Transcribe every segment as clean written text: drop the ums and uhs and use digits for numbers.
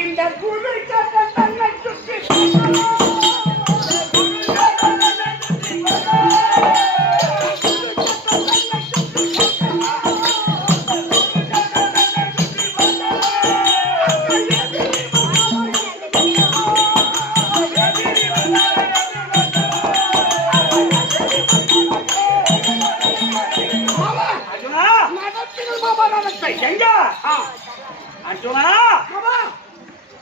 இந்த குரு தன்னை சுற்றி அர்ஜுனா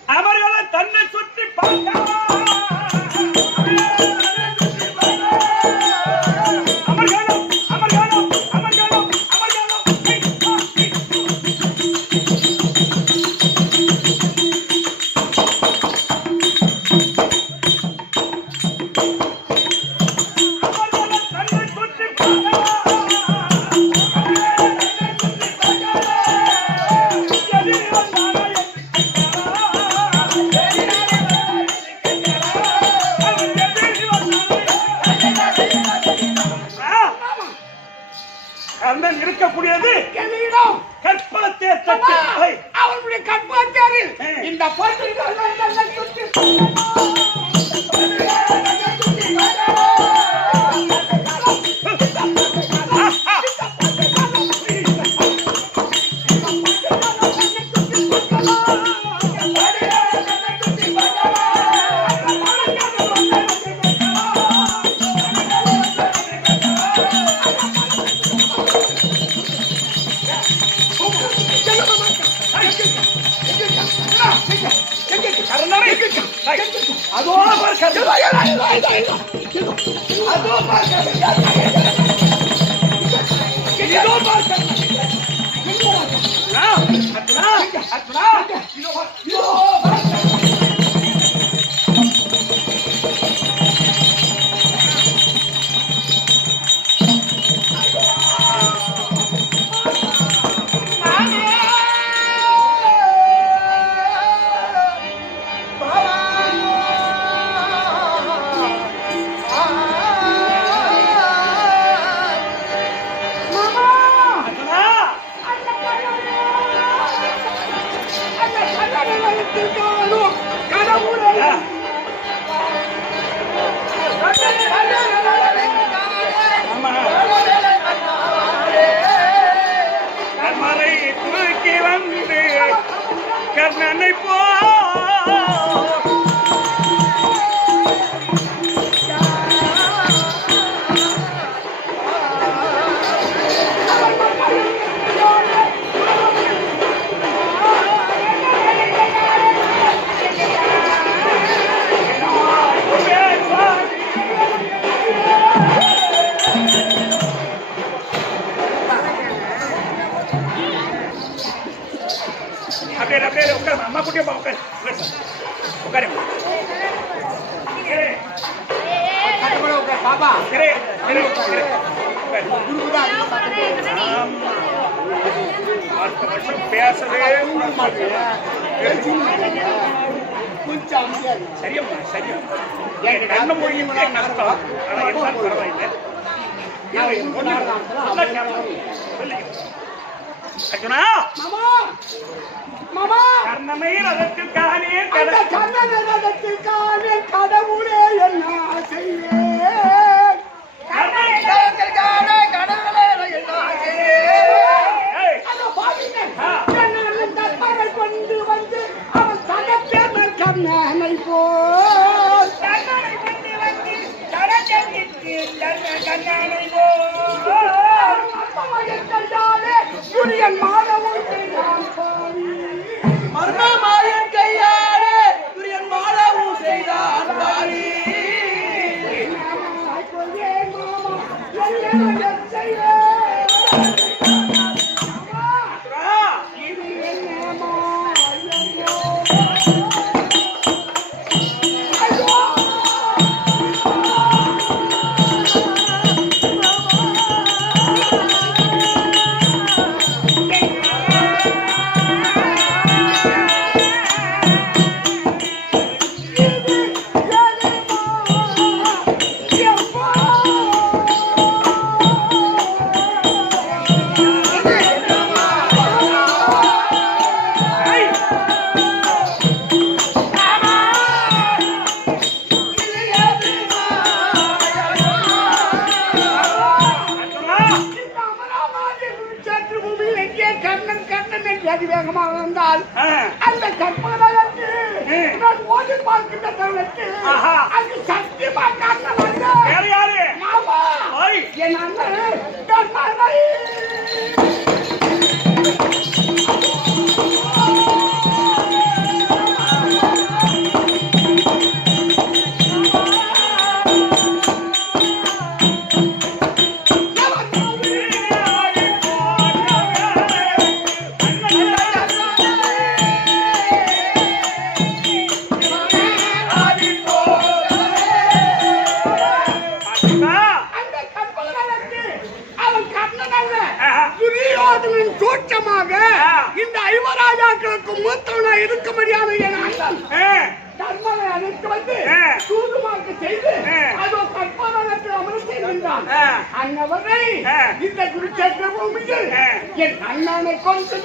அவர்களை தன்னை சுற்றி பார்க்க கண்ணன் இருக்கக்கூடியது என்னிடம் கற்பலத்தே தட்டு அவருடைய கற்பலத்தேரில் இந்த பொருள் கர்ணனை போ அப்படியே உட்காரு அம்மா குட்டியா உட்காரு உட்காரு பாபா பேசவே கொஞ்சம் சரியம்மா சரியா கண்ண மொழியும் கஷ்டம் பரவாயில்லை அர்ஜுனா மாமா கர்ணனை ரதத்திற்கானே கர்ணத்திற்கானே கடவுளே என்ன செய்வேன் கொண்டு வந்து அவன் தனப்பேர் கண்ணனை போல் கண்ணனை போல் மாதவன் மர்மமாயன் கையாலே துரியன் மாதவும் செய்தான் பாரி வேகமாக வந்தால் அந்த கற்பகராஜனுக்கு நான் ஓடி பார்க்கின்ற தருணத்தில் அது சத்தியமா கண்ணன் வந்து வேற யாரு மாமா என் அண்ணன் கண்ணனை சூட்சமாக இந்த ஐவராஜாக்களுக்கு மூத்தவனா இருக்க முடியாத என் அண்ணன் தர்மனை அழைத்து வந்து சூதுமாக்கு செய்து அதோ கற்பகத்தில் அமர்த்தி நின்றான். அன்னவரை இந்த குருச்சேத்திர பூமியில் என் அண்ணனை கொண்டு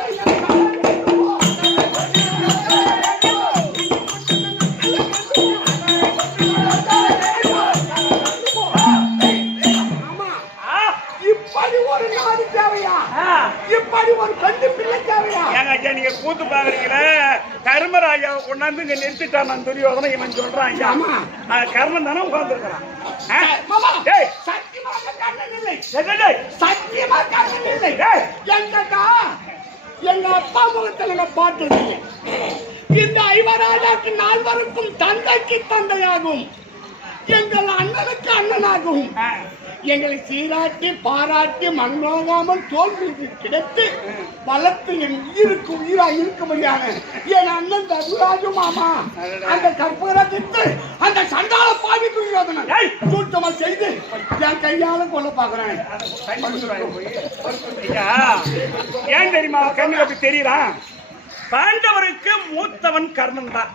இப்படி ஒரு கண்டு பிள்ளை தேவையா? ஏங்க நீங்க கூத்து பாக்குறீங்களே தர்மராஜாவை கொண்டாந்து இங்க நிறுத்திட்டான் துரியோதனை இவன் சொல்றான். கர்ணன் தானே உட்கார்ந்துருக்கான். சத்தியமாக கண்ணன் இல்லை, சத்தியமா கண்ணன் இல்லை. எங்க அப்பா முகத்துல பாத்துருக்கீங்க. இந்த ஐவராஜாக்கு நால்வருக்கும் தந்தைக்கு தந்தையாகும், எங்கள் அண்ணனுக்கு அண்ணனாகும். எங்களை சீராட்டி பாராட்டி மண்ணோகாமல் தோல்வி கிடைத்து வளர்த்து என் உயிருக்கு உயிரா இருக்கும்படியான என் அண்ணன் தர்மராஜு மாமா அந்த கற்பகரத்திற்கு அந்த சண்டால பாவி துரியோதனன் சூட்சமா செய்து என் கையால கொல்ல பாக்குறேன். ஏன் தெரியுமா கண்ணுக்கு தெரியுதா? பாண்டவருக்கு மூத்தவன் கர்ணன் தான்.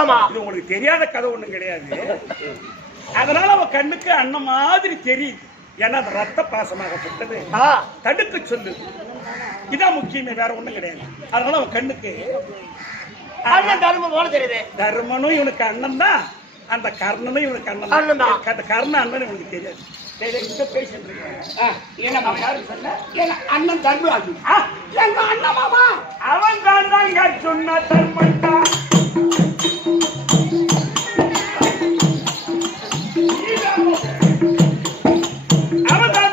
ஆமா, இது உங்களுக்கு தெரியாத கதை ஒண்ணும் கிடையாது. அதனால அவன் கண்ணுக்கு அண்ணன் மாதிரி தெரியுது. ஏன்னா அந்த ரத்த பாசமாகப்பட்டது தடுக்க சொல்லு. இதான் முக்கியமே, வேற ஒண்ணும் கிடையாது. அதனால அவன் கண்ணுக்கு தர்மம் போல தெரியுது. தர்மனும் இவனுக்கு அண்ணன் தான், அந்த கர்ணனும் இவனுக்கு அண்ணன் தான். அந்த கர்ண அண்ணன் இவனுக்கு தெரியாது. அண்ணன் தர்மராஜு எங்க அண்ணன் மாமா அவன் தான் சொன்ன தர்மன் தான். அவன் தான்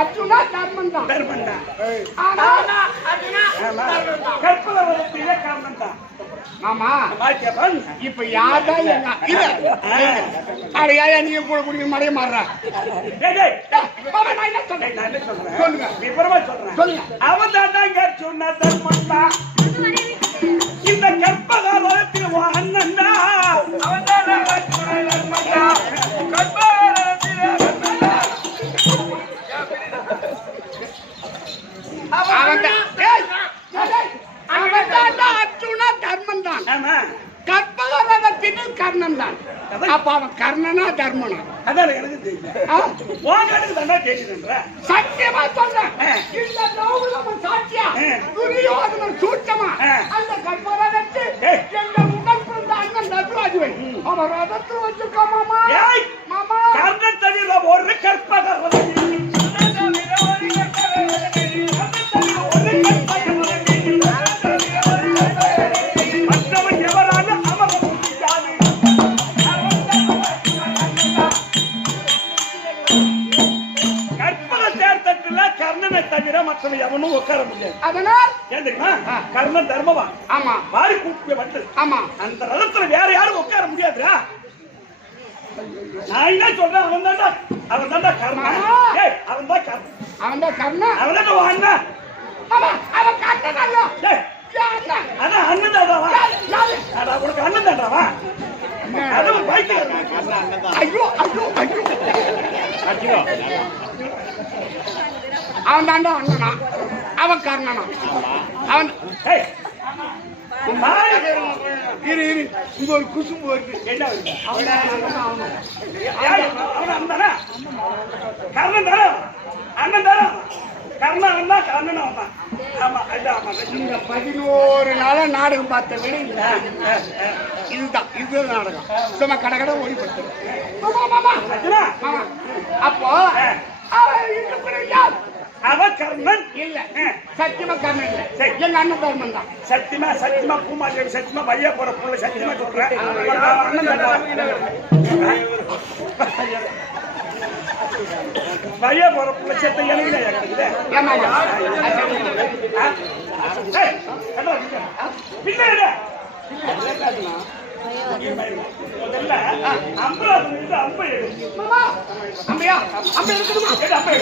அர்ஜுனா தர்மன் தான். ஆமா, இப்ப யார்தான் அடையா நீங்க கூட குடிக்க மழைய மாறுறா? சொல்லுங்க, விபரமா சொல்றேன். அவன் தான் சொன்ன தர்மன் தான். இந்த கற்பகாலத்தில் அண்ணன் அவன் அர்ஜுனா தர்மன் தான். கற்பகரதத்தின் கர்ணன் தான். அப்ப அவன் கர்ணனா தர்மனா? அதான் எனக்கு தெரியுது. சத்தியமா சொல்றேன். இந்த நோவுலமன் சாட்சியா துரியோதனன் சூட்சமா அந்த கற்பகரதத்தை எங்கள் உடல் பிறந்த அண்ணன் தர்மராஜுவை அவர் ரதத்தில் வச்சிருக்கா மாமா. மாமா கர்ணன் தவிர ஒரு கற்பகரதம் எவனும் உட்கார முடியாது. அதனால் ஏன் தெரியுமா? கர்ணன் தர்மவா. ஆமா, வாரி கூப்பிட்டு வந்து. ஆமா, அந்த ரதத்துல வேற யாரும் உட்கார முடியாதுடா. நான் என்ன சொல்றேன், அவன் தான்டா கர்ணன். ஏய், அவன் தான் கர்ணன். அவன் தான் கர்ணன். அவன் தான் உன் அண்ணன். ஆமா, அவன் கர்ணன் அல்ல. ஏய், அதான் அண்ணன் தான்டா. அட உனக்கு அண்ணன் தான்டாவா? அதுவும் பைத்தியம். ஐயோ ஐயோ ஐயோ ஐயோ, அவன் தாண்டா அண்ணனா, அவன் கர்ணனா. அவன் இரு இரு, இங்க ஒரு குசும்பு வருது. என்ன வருது? கர்ணன் தானே, அண்ணன் தானே. கர்ணன் தான் கர்ணன் அவன். ஆமா ஆமா. இந்த 11 நாளா நாடகம் பார்த்த விட இதுதான் நாடகம். சும்மா கடை ஓடிப்படுத்து. அப்போ அவ கர்ணன் இல்ல, சத்தியமா கர்ணன் இல்ல, எங்க அண்ணன் தர்மன் தான். சத்தியமா பூமாதேவி சத்தியமா பையா போற புள்ள சத்தியமா சொல்றேன். பையா போற புள்ள செத்த எனக்கு முதல்ல அம்பராது அம்பை அம்பையா அம்பை இருக்குமா? அம்பை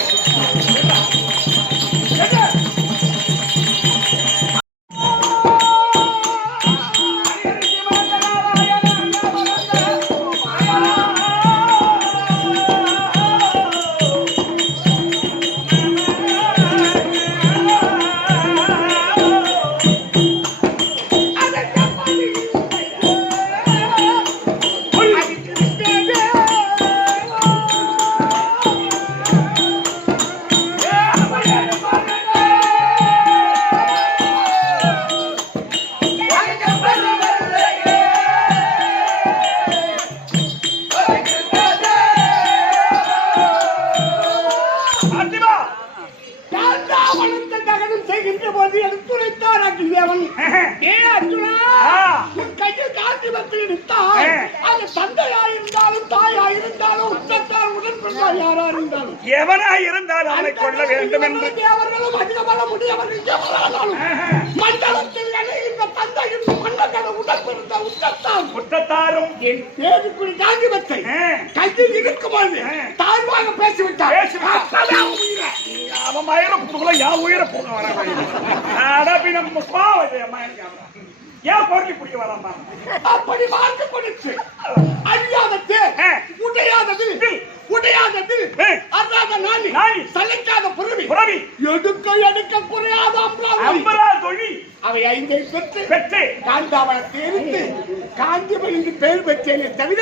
எவனா இருந்தாலும் அவனை கொள்ள வேண்டும் என்று குற்றத்தாரும் என் பேருக்குள் காந்திபத்தை கையில் இருக்கும்போது தாழ்வாக பேசிவிட்டார். அவன் மயிர புதுகுல யா உயிர போக வர ஏன் போட்டி பிடிக்க வராமா? அப்படி வாழ்க்கை கொடுத்து அழியாதது உடையாதது அல்லாத நாளி சலிக்காத புறவி எடுக்க குறையாத அம்பரா தொழி அவை 5 பெற்று காந்தாவளத்தை எரித்து காந்திபதி பெயர் பெற்றேனே தவிர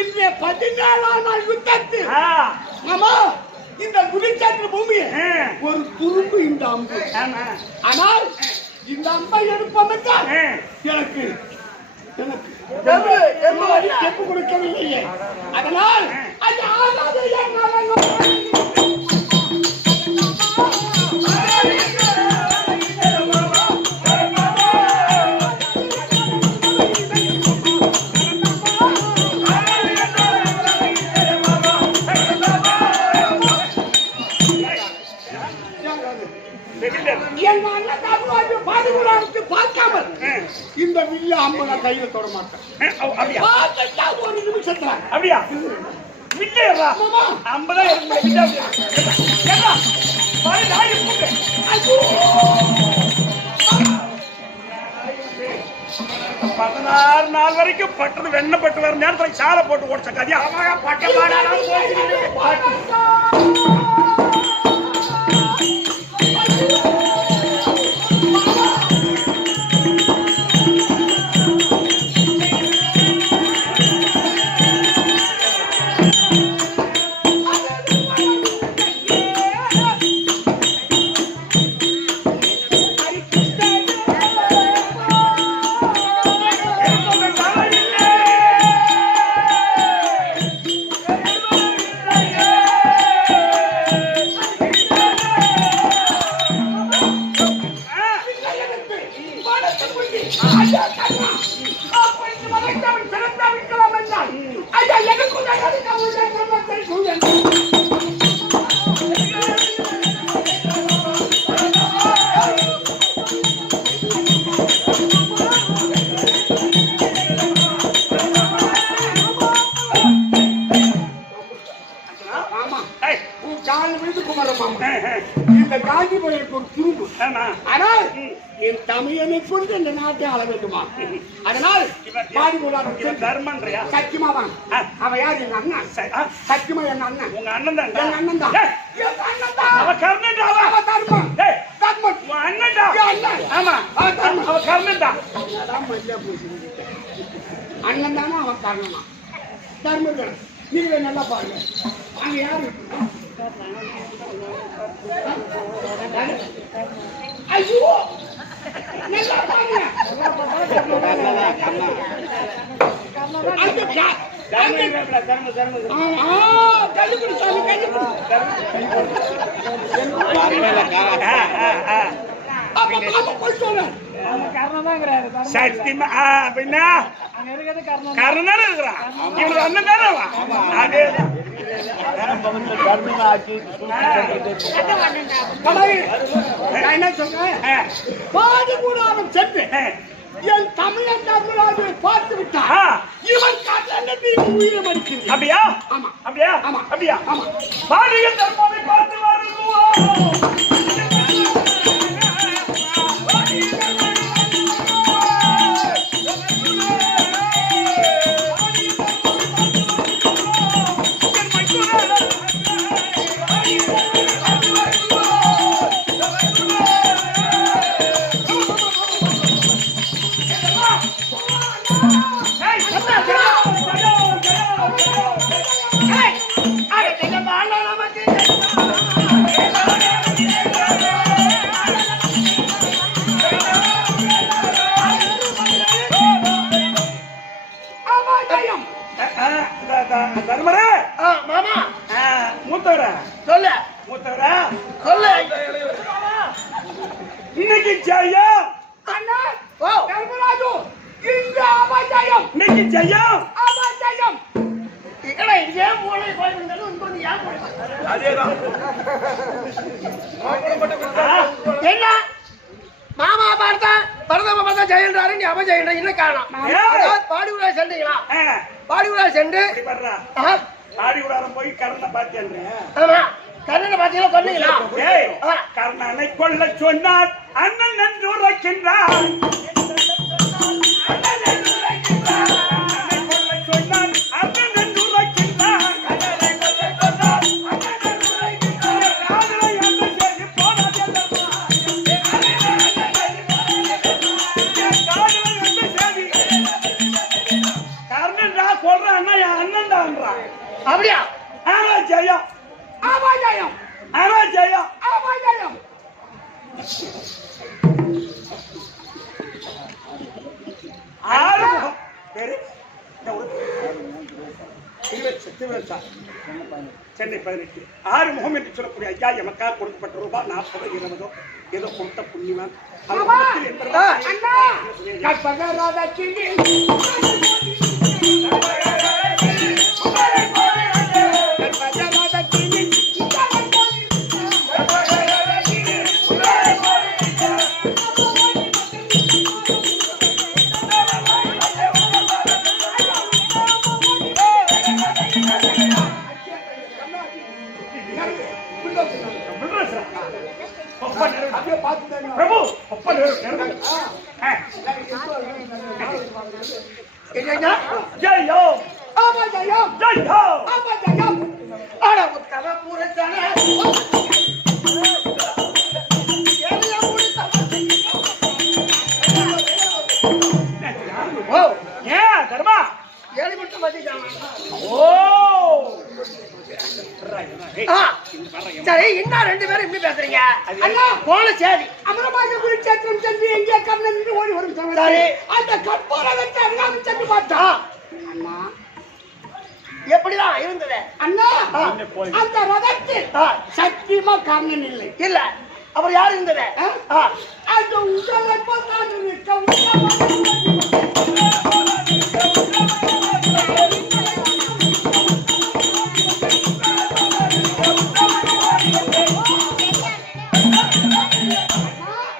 இன்றைய 17ஆம் நாள் யுத்தத்தில் ஆமா இந்த குடிச்சாற்று பூமியை ஒரு துரும்பு இந்த அம்பு. ஆனால் இந்த அம்பை எடுப்போம் என்றால் எனக்கு செப்பு கொடுக்கவில்லையே. அதனால் அது ஆகாது. எங்க அண்ணன் பாதுகாப்பு பார்க்காமல் இந்த வில்ல அம்மனை கையில தொட மாட்டேன். ஒரு நிமிஷத்துல அப்படியா வில்லையா 50 16 நாள் வரைக்கும் பட்டது வெண்ணப்பட்டு வர நேரத்தில் சாலை போட்டு ஓடிச்ச கதையா இந்த காஞ்சிபுரம் ஒரு துரும்பு. ஆனால் என் தமிழனை கொண்டு இந்த நாட்டை ஆள வேண்டுமா? அதனால் தர்மன்றியா சத்தியமாவா? அவ யார்? எங்க அண்ணன். சத்தியமா எங்க அண்ணன். உங்க அண்ணன் தான். எங்க அண்ணன் தான். அவ கர்ணன். அவ தர்மம். தர்மம் உன் அண்ணன் தான். ஆமா அவ தர்மம். அவ கர்ணன் தான். அண்ணன் தானே அவன் கர்ணனா? தர்மம் நீங்க நல்லா பாருங்க. அங்க யாரு ஐயோ நல்லா பாருங்க. கல்லுக்குடி சாமி போய் சொல்றேன். சத்தியமா அப்படின்னா கர்ணன் தானே இருக்கிறான். இவனுக்கு அண்ணன் தானே அதே என்ன சொல்றேன், பாதி கூட அவன் சென்று என் தமிழன் தமிழாக பார்த்து விட்டான். இவன் காட்டி உயிரை மறுக்கிறது. அப்படியா? ஆமா. அப்படியா? ஆமா. அப்படியா? ஆமா. பாதிகள் தற்போதை பார்த்து வருவோம். தர்மரே மாமா மூத்தவர சொல்லு மூத்தவர சொல்லு. இன்னைக்கு ஜெயம் அண்ணா தர்மராஜு, இங்க அபஜயம். இன்னைக்கு ஜெயம் அபஜயம். இக்கட இதே மூளை கோயிலுங்க வந்து ஏன் போய் அதேதான். என்ன மாமா பார்த்தா பரதம பார்த்தா ஜெயன்றாரு, நீ அபஜயன்ற இன்னும் காணோம். பாடி விழா சென்றீங்களா? பாடி விழா சென்று பாடி விழாரம் போய் கர்ணனை பார்த்தேன். ஆமா, கர்ணனை பார்த்தீங்களா? கொன்னீங்களா? கர்ணனை கொல்ல சொன்னார் அண்ணன் என்று உரைக்கின்றார். அப்படியா? ஆமா ஜெயம். ஆமா ஜெயம். ஆமா ஜெயம். ஆமா ஜெயம். ஆறுமுகம் பேரு சென்னை 18. ஆறுமுகம் என்று சொல்லக்கூடிய ஐயா எமக்காக கொடுக்கப்பட்ட ரூபாய் 40 20 ஏதோ கொடுத்த புண்ணியவன். பிரபு ஜெயோ ஆமா ஜெயம். ஜெயோ ஆமா ஜெயம். ஆட உத்தம புரட்சனே ஓ ஏ தர்மா ஏழு மட்டும் மதிச்சாங்க. ஓ சரி, இன்னும் 2 பேரும் இப்படி பேசுறீங்க. அண்ணா போன சேதி அமரமாக குருச்சேத்திரம் சென்று எங்கே கர்ணன் ஓடி வரும் சரி, அந்த கற்பூரத்தை அருகாமல் சென்று பார்த்தா அண்ணா எப்படிதான் இருந்தது? அண்ணா அந்த ரதத்தில் சத்தியமா கர்ணன் இல்லை. இல்ல அவர் யாரு இருந்தது? அந்த உங்களை பார்த்தாங்க.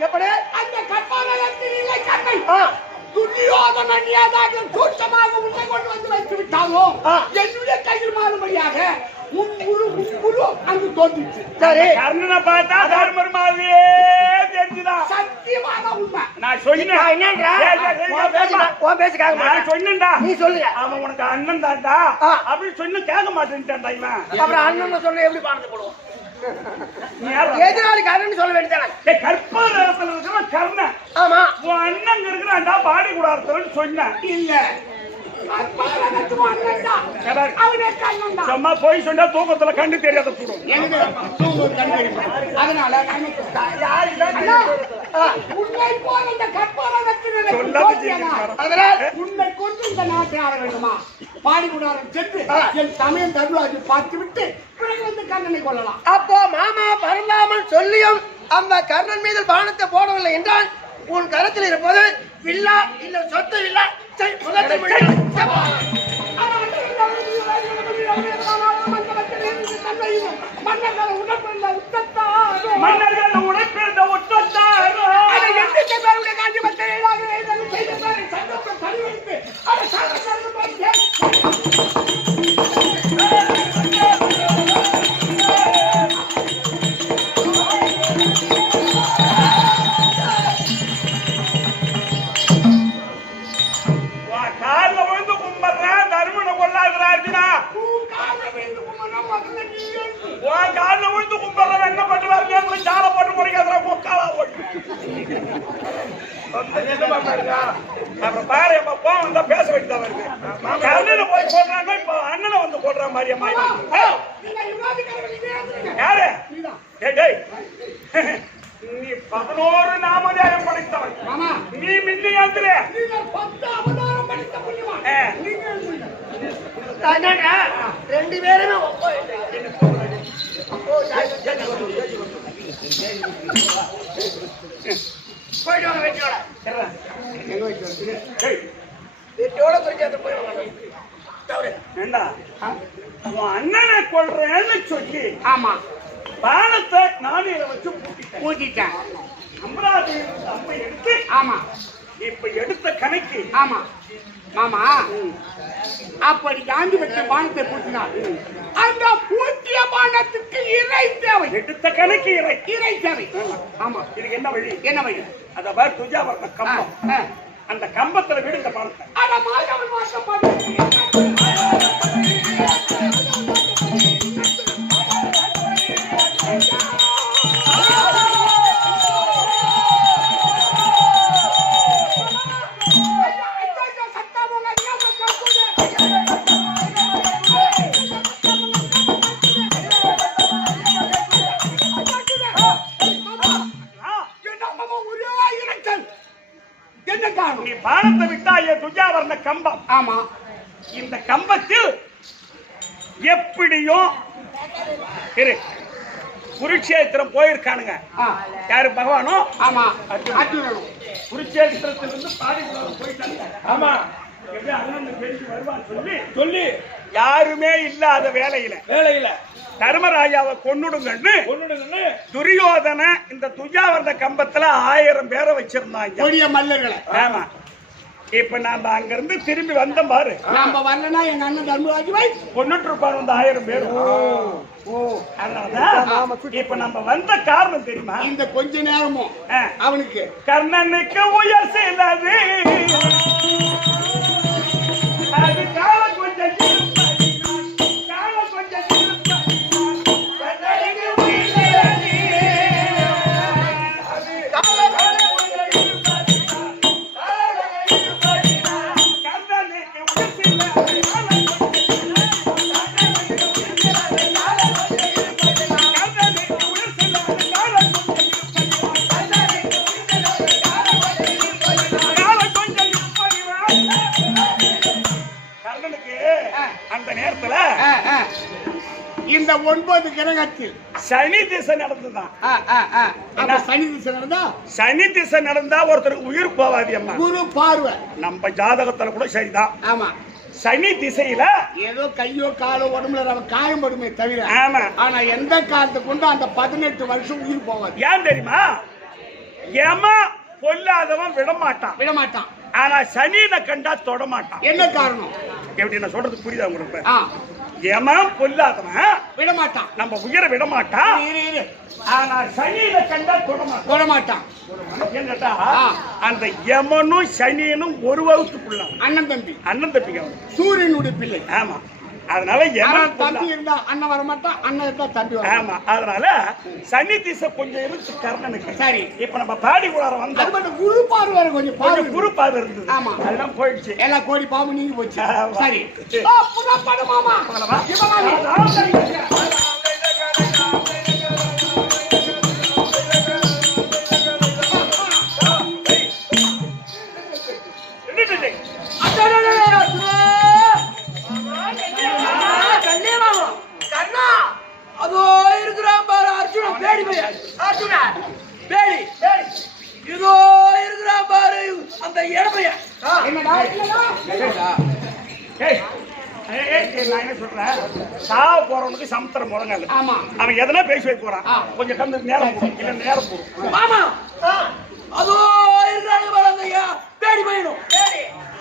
எப்படி அந்த கற்பூரத்தில் இல்லை கர்ணன் துரியோதனன் ஏதாவது கூட்டமாக உன்னை கொண்டு வந்து வைத்து விட்டாலோ என்னுடைய கையில் மாறும்படியாக முழு அங்கு தோன்றிச்சு. சரி, கர்ணனை பார்த்தா தர்மர் மாதிரியே தெரிஞ்சுதான். சத்தியமான உண்மை நான் சொன்னேன். நான் சொன்னேன்டா. நீ சொல்லுங்க. அவன் உனக்கு அண்ணன் தான்டா அப்படின்னு சொன்ன கேட்க மாட்டேன்ட்டான்டா இவன். அப்புறம் அண்ணன் சொன்ன எப்படி பாடத்து போடுவோம்? எதிராளி கர்ணன் சொல்ல வேண்டியதானே. கற்பூரத்துல இருக்கிற கர்ணன். ஆமா, உன் அண்ணன் இருக்கிறான்டா பாடி கூடாதுன்னு சொன்னேன். இல்ல கற்பகத்துக்கு அண்ணன் தான். அவனே கண்ணன் தான். சும்மா போய் சொன்னா தூக்கத்துல கண்டு தெரியாத கூடும். எனக்கு தூங்கும் கண் தெரியும். அதனால நான் அண்ணா, உன்னை போல இந்த கற்பகத்துக்கு எனக்கு போட்டியானா? அதனால் உன்னை கொண்டு இந்த நாட்டை ஆள வேண்டுமா? பாடிக்குடாரம் சென்று என் சமயம் தருவாஜி பார்த்து விட்டு பிறகு வந்து கண்ணனை கொள்ளலாம். அப்போ மாமா பரந்தாமன் சொல்லியும் அந்த கர்ணன் மீது பானத்தை போடவில்லை என்றால் உன் கரத்தில் இருப்பது வில்லா இல்ல சொத்து வில்லா மன்னர்கள் உடற்பிறந்த உத்தத்தாரோ பேச வேண்டியதா இருக்கு. போய் போடுறாங்க, இப்ப அண்ணனை வந்து போடுற மாதிரி அம்மா. யாரு? நீ 11 நாமதேயம் படைத்தவன். நீ மின்னி யாத்திரே 10 அவதாரம் படித்த புண்ணியவான். ரெண்டு பேருமே போயிட்டு வாங்க வெட்டியோட வெட்டியோட குறிச்சாத்து போயிடுவாங்க. ஏண்டா உன் அண்ணனை கொள்றேன்னு சொல்லி ஆமா பானத்தை நானே வச்சு பூட்டிட்டேன். அமராவதி அம்மை எடுத்து ஆமா இப்ப எடுத்த கணக்கு. ஆமா மாமா அப்படி காந்தி வச்ச பானத்தை பூட்டினார். அந்த பூட்டிய பானத்துக்கு இறை தேவை. எடுத்த கணக்கு இறை தேவை. ஆமா இதுக்கு என்ன வழி? என்ன வழி? அத பார் துஜா வர்ண கம்பம். அந்த கம்பத்துல விடுங்க பானத்தை. அட மாதவன் மாசம் நீ பானத்தை விட்டா துஜா வர்ண கம்பம். ஆமா இந்த கம்பத்தில் எப்படியும் இரு குருட்சேத்திரம் போயிருக்கானுங்க. யாரு? பகவானும் ஆமா அர்ஜுனனும் குருட்சேத்திரத்திலிருந்து பாதிப்புறம் போயிட்டாங்க. ஆமா எப்படி அண்ணன் பேசி வருவான்னு சொல்லி யாருமே இல்லாத வேலையில தர்மராஜாவை கொன்னுடுங்கன்னு துரியோதன இந்த துஜாவர்ண கம்பத்துல 1000 பேரை வச்சிருந்தாங்க. கொடிய மல்லர்களை. ஆமா இப்ப நாம அங்க இருந்து திரும்பி வந்த பாரு. நாம வரலன்னா எங்க அண்ணன் தர்மராஜுவை கொன்னுட்டு இருப்பாரு அந்த 1000 பேரும். இப்ப நம்ம வந்த காரணம் தெரியுமா? இந்த கொஞ்ச நேரமும் அவனுக்கு கர்ணனுக்கு உயர் செய்யாது அது கால கொஞ்சம் அந்த நேரத்துல இந்த 9 கிரகத்தில் சனி திசை நடந்துதான். சனி திசை நடந்தா சனி திசை நடந்தா ஒருத்தருக்கு உயிர் போவாது அம்மா. குரு பார்வை நம்ம ஜாதகத்துல கூட சரிதான். ஆமா சனி திசையில ஏதோ கையோ காலோ உடம்புல அவன் காயம் படுமே தவிர. ஆமா ஆனா எந்த காலத்தை கொண்டு அந்த 18 வருஷம் உயிர் போவாது. ஏன் தெரியுமா? ஏமா பொல்லாதவன் விடமாட்டான். ஆனா சனியை கண்டா தொட மாட்டான். என்ன காரணம்? எப்படி நான் சொல்றது புரியுதா உங்களுக்கு? ஏமா பொல்லாதவன் விடமாட்டான். நம்ம உயிரை விடமாட்டான். ஆனா சனியை கண்டா தொடமாட்டான். கேட்டா அந்த யமனும் சனியனும் ஒரு வகுத்துக்குள்ள அண்ணன் தம்பி சூரியனுடைய பிள்ளை. ஆமா அதனால தம்பி இருந்தா அண்ணன் வர மாட்டான், அண்ணன் இருந்தா தம்பி வர ஆமா, அதனால சனி திசை கொஞ்சம் இருந்து கர்ணனுக்கு. சரி, இப்ப நம்ம பாடி கூட வந்தா அது மட்டும் குரு பார்வை வேற கொஞ்சம் குரு பார்வை இருந்தது. ஆமா, அதெல்லாம் போயிடுச்சு. எல்லாம் கோடி பாம்பு நீங்க போச்சு. சரி, புறப்படு மாமா. அதோ இருக்கிறான் பாரு அர்ஜுனன், பேடி பையன் அர்ஜுனன், பேடி இதோ இருக்கிறான் பாரு அந்த இடப்பையன். என்னடா நான் என்ன சொல்றேன், சாவ போறவனுக்கு சமுத்திரம் முழங்காது. ஆமா, அவன் எதனா பேசி வைக்க போறான், கொஞ்சம் கம்மி நேரம் போடும், இல்ல நேரம் போடும். மாமா அதோ இருக்கிறாங்க பாரு அந்த பேடி பையனும்,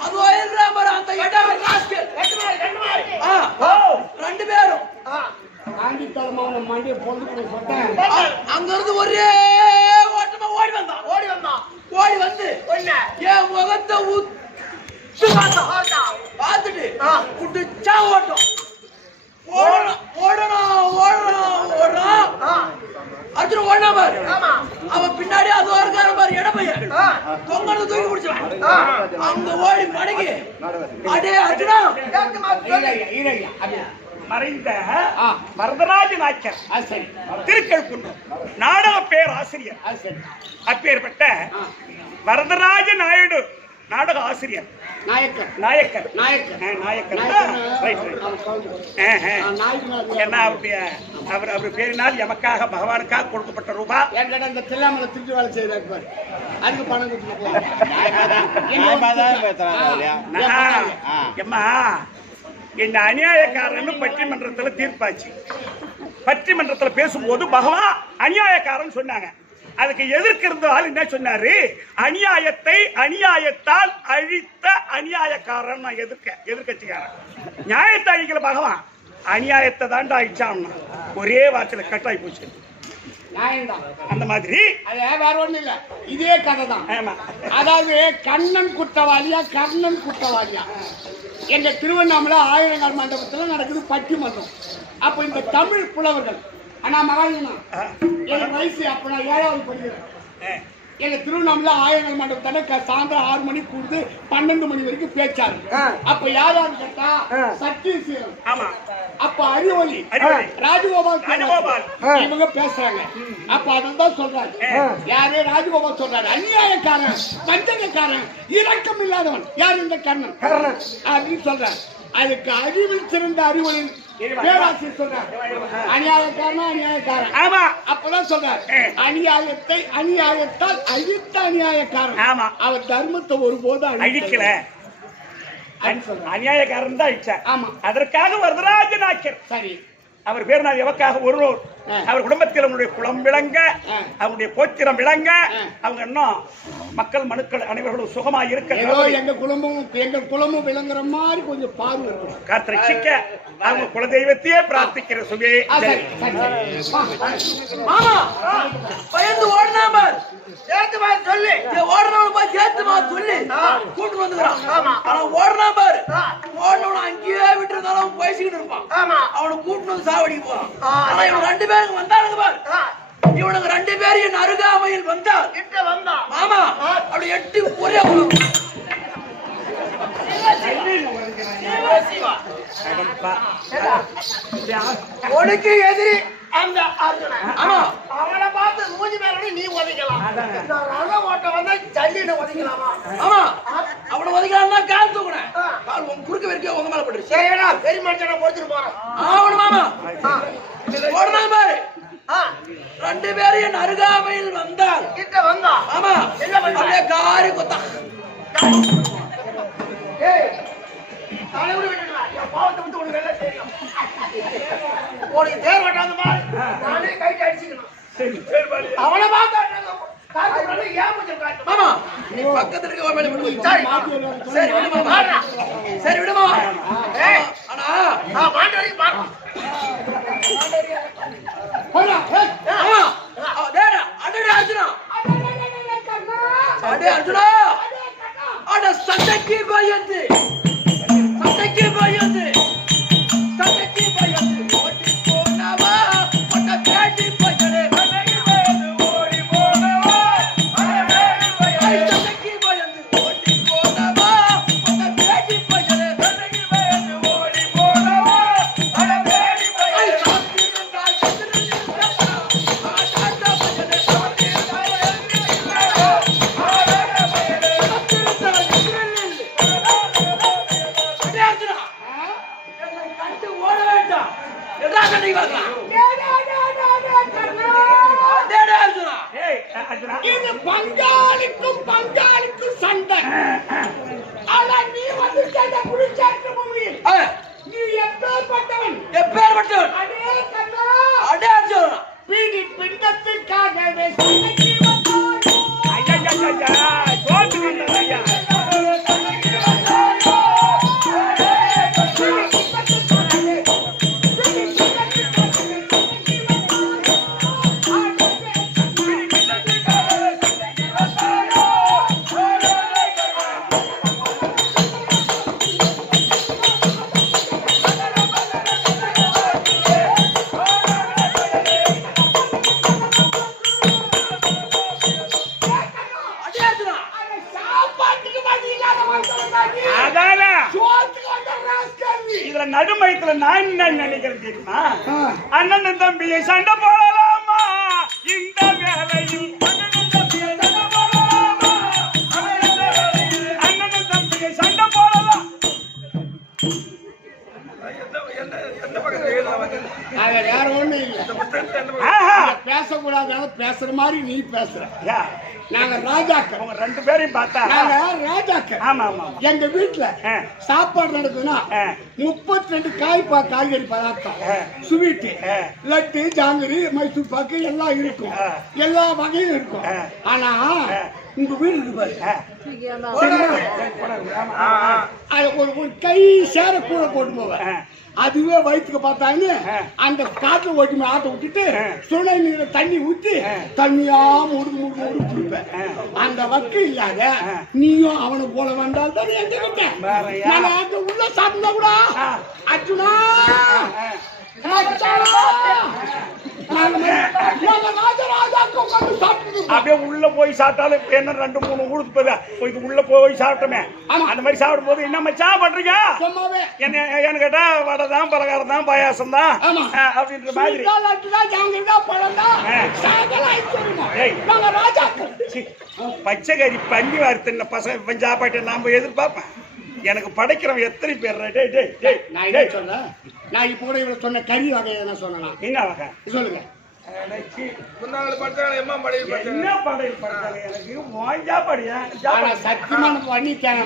அதோ இருக்கிறான் பாரு அந்த இடவன் ராஸ்கல். ரெண்டு பேரும் காந்தி தலைமாவன மண்டியை பொழுது சொட்டேன். அங்க இருந்து ஒரே ஓட்டமா ஓடி வந்தான். ஓடி வந்து என் முகத்தை பார்த்துட்டு குடிச்சா ஓட்டம். ஓடணும் அர்ஜுன் ஓடனா பாரு. அவன் பின்னாடி அது இருக்காரு பாரு இடப்பையன், தொங்கன்னு தூக்கி குடிச்சான். அங்க ஓடி மடங்கி அடே அர்ஜுனா மறைந்த வரதராஜ நாயக்கர் திருக்கழுக்குன்றம் நாடக பேர் ஆசிரியர். அப்பேற்பட்ட வரதராஜ நாயுடு நாடக ஆசிரியர் நாயக்கர். என்ன அவர் பேரினால் எமக்காக பகவானுக்காக கொடுக்கப்பட்ட ரூபா இந்த தில்லாமலை திருச்சி வேலை செய்தார், அதுக்கு பணம் எம்மா இந்த அநியாயக்காரன்னு பட்டிமன்றத்துல தீர்ப்பாச்சு. பட்டிமன்றத்துல பேசும்போது பகவான் அநியாயக்காரன் சொன்னாங்க. அதுக்கு எதிர்க்கிற ஆள் என்ன சொன்னாரு, அநியாயத்தால் அழித்த அநியாயக்காரன். நான் எதிர்கட்சிக்காரன். நியாயத்தை அழிக்கல பகவான், அநியாயத்தை தாண்டா அழிச்சான்னா ஒரே வார்த்தையில கட்டாய் போச்சு. அந்த மாதிரி வேற ஒண்ணு இல்ல, இதே கதை தான். அதாவது கண்ணன் குற்றவாளியா கர்ணன் குற்றவாளியா? எங்க திருவண்ணாமலை ஆயிரங்கால் மண்டபத்துல நடக்குது பட்டிமன்றம். அப்ப இந்த தமிழ் புலவர்கள் ஆனா மகாலிங்கண்ணா எனக்கு வயசு அப்ப நான் 7வது படிக்கிறேன். எங்க திருவண்ணாமலை ஆயிரங்கால் மண்டபத்தான சாயந்தரம் 6 மணிக்கு கூடுது 12 மணி வரைக்கும் பேச்சாரு. அப்ப யாராரு கேட்டா சத்தியசீலன், அப்ப அறிவொலி, ராஜகோபால் இவங்க பேசுறாங்க. அப்ப அதான் சொல்றாரு, யாரு ராஜகோபால் சொல்றாரு, அநியாயக்காரன், வஞ்சகக்காரன், இரக்கம் இல்லாதவன் யார் இந்த கர்ணன் அப்படின்னு சொல்றாரு. அதுக்கு அறிவில் சிறந்த அறிவொலி பேராசிரியர் சொல்றாரு, அநியாயக்காரன். ஆமா, அப்பதான் சொல்றாரு, அநியாயத்தால் அழித்த அநியாயக்காரன். ஆமா, அவர் தர்மத்தை ஒருபோது அழிக்கல, அநியாயக்காரன் தான் அழிச்சார். ஆமா, அதற்காக வரதராஜ நாயக்கர். சரி, அவர் பேர் நான் எவக்காக ஒருவர் அவர் குடும்பத்தில் அவங்களுடைய குளம் விளங்க, அவங்களுடைய கோத்திரம் விளங்க, அவங்க இன்னும் மக்கள் மனுக்கள் அனைவர்களும் சுகமா இருக்க, எங்க குலமும் விளங்குற மாதிரி கொஞ்சம் பார்வை இருக்கும். காத்திரட்சிக்க அவங்க குலதெய்வத்தையே பிரார்த்திக்கிற சுகே. மாமா பயந்து ஓடினாம சேர்த்து பாரு சொல்லி, ஓடுறவன போய் சேர்த்து பாரு சொல்லி கூட்டு வந்துக்கிறான். ஆனா ஓடுனா பாரு, ஓடுனவன அங்கேயே விட்டு இருந்தாலும் பேசிக்கிட்டு இருப்பான். அவனை கூட்டு வந்து சாவடிக்க போறான். ஆனா இவன் 2 பேருக்கு வந்தானுங்க பாரு, இவனுக்கு 2 பேரும் என் அருகாமையில் வந்தா மாமா அப்படி எட்டி ஒரே உனக்கு எதிரி அந்த அர்ஜுனன். ஆமா, அவனை பார்த்து மூஞ்சி மேல நீ உதைக்கலாம், ஓட்ட வந்தா ஜல்லின உதைக்கலாமா? ஆமா, அவனை உதைக்கலாம்னா கால் தூக்குனேன், கால் உன் குறுக்க வரைக்கும் உங்க மேல போட்டுருச்சு. சரிடா, பெரிய மனுஷனை பொறுத்துட்டு போறேன். ஆவணும் மாமா ஓடுனா பாரு, 2 பேரும் என் அருகாமையில் வந்தால் கிட்ட வந்தா. ஆமா, என்ன பண்ண காரி கொத்தா பாவத்தை விட்டு ஒண்ணு வெள்ள தெரியும். உனக்கு தேர் வட்டாத மாதிரி நானே கைட்டு அடிச்சுக்கணும். அவனை பார்த்தா மாமா நீ பக்கத்துல இருக்க மேல விடு. சரி விடுமா, சரி விடுமா. ஆனா மாட்டு வரைக்கும் பாக்கலாம். அர்ஜுனா அட சண்டைக்கு பயந்து அதானே சோத்துக்கு வந்த ராஸ்கல் நீ. இதுல நடுமயத்துல நான் என்ன நினைக்கிறேன் தெரியுமா? அண்ணன் தம்பியை சண்டை போடலாமா இந்த வேலையில்? அண்ணன் தம்பியை சண்டை போடலாமா? அண்ணன் தம்பியை சண்டை போடலாம். அது வேற ஒண்ணும் இல்ல. ஆஹா. பேசக்கூடாது பேசுற மாதிரி நீ பேசுற. யா, நாங்க ராஜாக்கள். அவங்க ரெண்டு பேரையும் பார்த்தா நாங்க ராஜாக்கள். ஆமா ஆமா ஆமா. எங்க வீட்டுல ஆ. சாப்பாடு நடக்குதுன்னா 32 காய்கறி பதார்த்தம், ஆ. ஸ்வீட்டு, ஆ. லட்டு, ஜாங்கிரி, மைசூர் பாக்கு எல்லாம் இருக்கும். ஆ. எல்லா வகையும் இருக்கும். ஆ. ஆனா உங்க வீடு இருக்கு பாரு, ஆ. சரியா? அது ஒரு கை சேர கூட போட்டு போவேன். ஆ. அதுவே வயிற்றுக்கு பார்த்தாங்க. ஆ. அந்த காற்று ஓட்டி ஆட்டை விட்டுட்டு ஆ. சுனை நீரை தண்ணி ஊத்தி ஆ. தண்ணியா முடு குடிப்பேன். அந்த வக்கு இல்லாத நீயும் அவனை போல வந்தால் தான் எங்க கிட்ட வேறயா? நான் அங்க உள்ள சாப்பிட்டா கூட ஆ. அர்ஜுனா மச்சானா, நாங்க ராஜராஜாக்கு உட்கார்ந்து சாப்பிட்டு அப்படியே உள்ள போய் சாப்பிட்டாலும் இப்ப என்ன 2-3 ஊருக்கு போய் உள்ள போய் சாப்பிட்டோமே, அந்த மாதிரி சாப்பிடும் போது என்ன மச்சான் பண்றீங்க சும்மாவே என்ன கேட்டா வடை தான், பலகாரம் தான், பாயாசம் தான் ஆமா. அப்படின்ற மாதிரி. ஏய். நாங்க ராஜாக்கள். சி, பச்சை கறி பஞ்சு வார்த்தை பசங்க சாப்பாட்டை நாம எதிர்பார்ப்பேன். எனக்கு படைக்கிறவன் எத்தனை பேர்? டேய் டேய் டேய் நான் என்ன சொன்னேன்? நான் இப்ப கூட இவ்வளவு சொன்ன கறி வகையை என்ன சொன்னா என்ன வகை? சொல்லுங்க. என்ன படையில் படைச்சாங்க? எனக்கு வாஞ்சா படியா ஆனா சத்தியமான பண்ணிட்டேன்.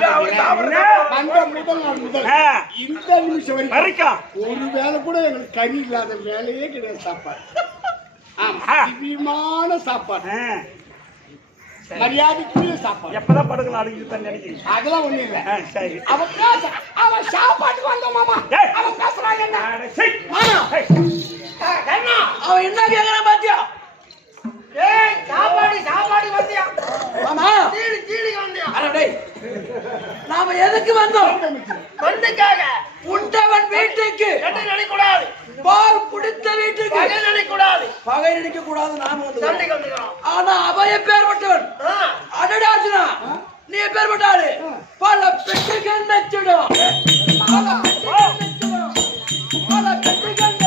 வந்த முதல் நாள் முதல் இந்த நிமிஷம் வரைக்கும் ஒரு வேலை கூட எங்களுக்கு கறி இல்லாத வேலையே கிடையாது. சாப்பாடு ஆமா, திவ்யமான சாப்பாடு, மரியாதைக்குரிய சாப்பாடு. எப்பதான் படுக்கலாம் அடங்கிட்டு நினைக்கிறீங்க? அதெல்லாம் ஒண்ணு இல்ல. சரி, அவன் சாப்பாட்டுக்கு வந்த மாமா அவன் பேசுறான். என்ன அவன் என்ன கேக்குறான் பாத்தியா? ஏய், சாப்பாடு வந்தியா? மாமா தீடிக்கு வந்தியா? அட டேய், நாம எதுக்கு வந்தோம்? பொண்ணுக்காக. உண்டவன் வீட்டுக்கு என்ன நினைக்க கூடாது, பால் குடித்த வீட்டுக்கு பகை நினைக்க கூடாது. பகை நினைக்க கூடாது. நாம வந்து சண்டைக்கு வந்துறோம். ஆனா அவன் எப்பேர்பட்டவன்? அடடாச்சுனா நீ எப்பேர்பட்டாரு? பல பெட்டுகள் நச்சிடும், பல பெட்டுகள்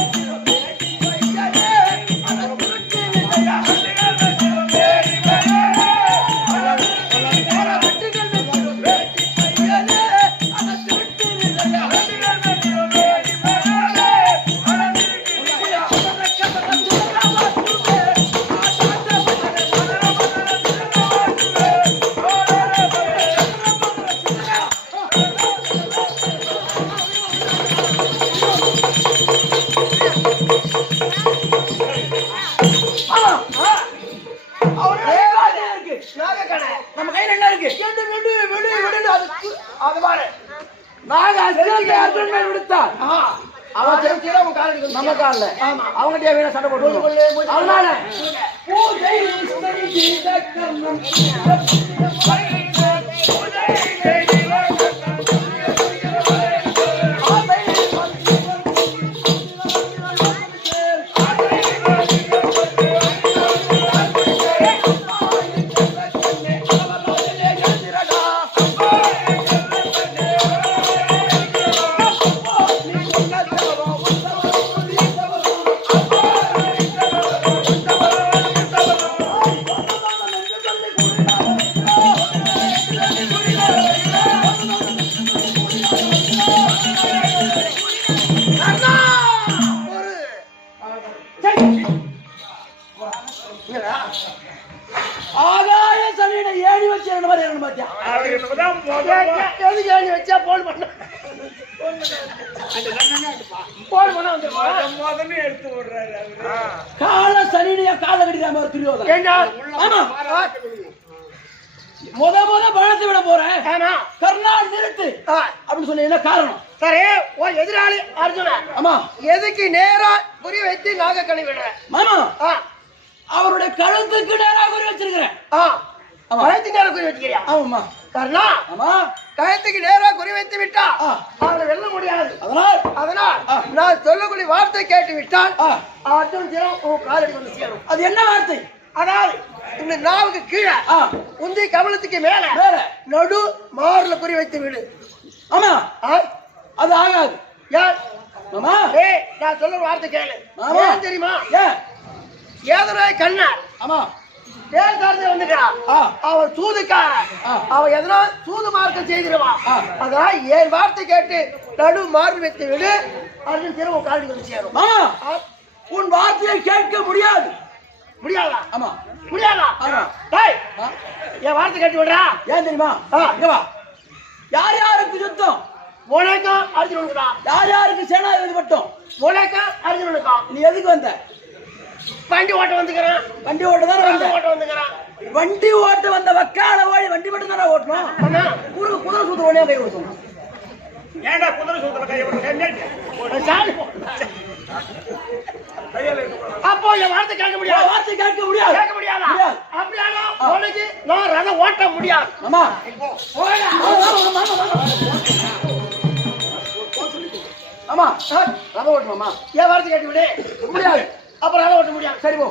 நம்ம கையில என்ன இருக்கு? அது பாரு, நாங்க அர்ஜுன் மேல் விடுத்தார். அவன் தெரிஞ்சு அவன் கால நம்ம கால அவங்க தேவையான சண்டை போட்டு அதனால பூஜை ஆகாய சனியில ஏணி வச்சு என்ன மாதிரி இருக்கு பாத்தியா? ஏணி வச்சா போன் பண்ண எடுத்து விடுறாரு. கால சனியில கால கடிக்காம துரியோதன் முத பணத்தை விட போறேன். கர்ணால் நிறுத்து அப்படின்னு சொன்ன என்ன காரணம்? சரி, உன் எதிராளி அர்ஜுனா. ஆமா, எதுக்கு நேரா குறி வைத்து நாக கழி விடுறேன்? மாமா, அவருடைய கழுத்துக்கு நேரா குறி வச்சிருக்கிறேன். கழுத்துக்கு நேரா குறி வச்சுக்கிறியா? ஆமாமா. கர்ணா, ஆமா, கழுத்துக்கு நேரா குறி வைத்து விட்டா அவனை வெல்ல முடியாது. அதனால் நான் சொல்லக்கூடிய வார்த்தை கேட்டு விட்டால் அர்ஜுன் சிரம் காலடி வந்து சேரும். அது என்ன வார்த்தை? அதாவது இந்த நாவுக்கு கீழே உந்தி கவலத்துக்கு மேல நடு மார்ல குறி வைத்து விடு. ஆமா அது ஆகாது. யார் மாமா ஏய் நான் சொல்ற வார்த்தை கேளு. ஏன் தெரியுமா? ஏதோ கண்ணார் ஆமா தேசாரத்தை வந்துக்கிறான். அவன் சூதுக்காரன். அவன் எதனா சூது மார்க்கம் செய்திருவான். அதனால என் வார்த்தை கேட்டு நடு மார்பு வைத்து விடு. அர்ஜுன் திரும்ப காலடி வந்து சேரும். உன் வார்த்தையை கேட்க முடியாது. முடியாதா? ஆமா முடியாதா? டேய் என் வார்த்தை கேட்டு விடுறா. ஏன் தெரியுமா? இங்க வா. யார் யாருக்கு யுத்தம்? உனக்கும் அர்ஜுனனுக்கு. யார் யாருக்கு சேனாதிபதி மட்டும்? உனக்கும் அர்ஜுனனுக்கு. நீ எதுக்கு வந்த? வண்டி ஓட்ட வந்துக்கிறேன். வண்டி ஓட்ட தானே வந்த. ஓட்ட வந்துக்கிறேன். வண்டி ஓட்ட வந்த வக்கால ஓடி வண்டி மட்டும் தானே ஓட்டணும். குதிரை சூத்து ஓடியா கை கொடுக்கணும். ஏன்டா குதிரை சூத்திர கை அப்போ என் வார்த்தை கேட்க முடியாது. வார்த்தை கேட்க முடியாது. கேட்க முடியாதா? அப்படியானா உனக்கு நான் ரதம் ஓட்ட முடியாது. ஆமா ஆமா ரதம் ஓட்டணுமா? என் வார்த்தை கேட்டு விடு. முடியாது. அப்புறம் ரதம் ஓட்ட முடியாது. சரி போ.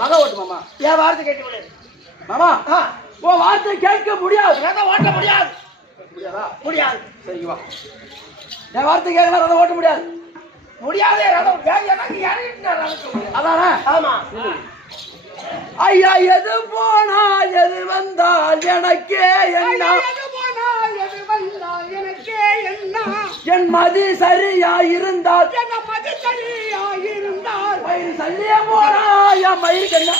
ரதம் ஓட்டு மாமா. என் வார்த்தை கேட்டு விடு. மாமா உன் வார்த்தை கேட்க முடியாது. ரதம் ஓட்ட முடியாது. முடியாதா? முடியாது. சரி வா. என் வார்த்தை கேட்கலாம் ரதம் ஓட்ட முடியாது. முடியாது. ரதம் எனக்கு இறங்கிட்டு அதானே? ஆமா. ஐயா எது போனா எது வந்தால் எனக்கே என்ன? என் மதி சரியா இருந்தால் மயிர் சல்லிய போனா என் மயிர் கண்ணா.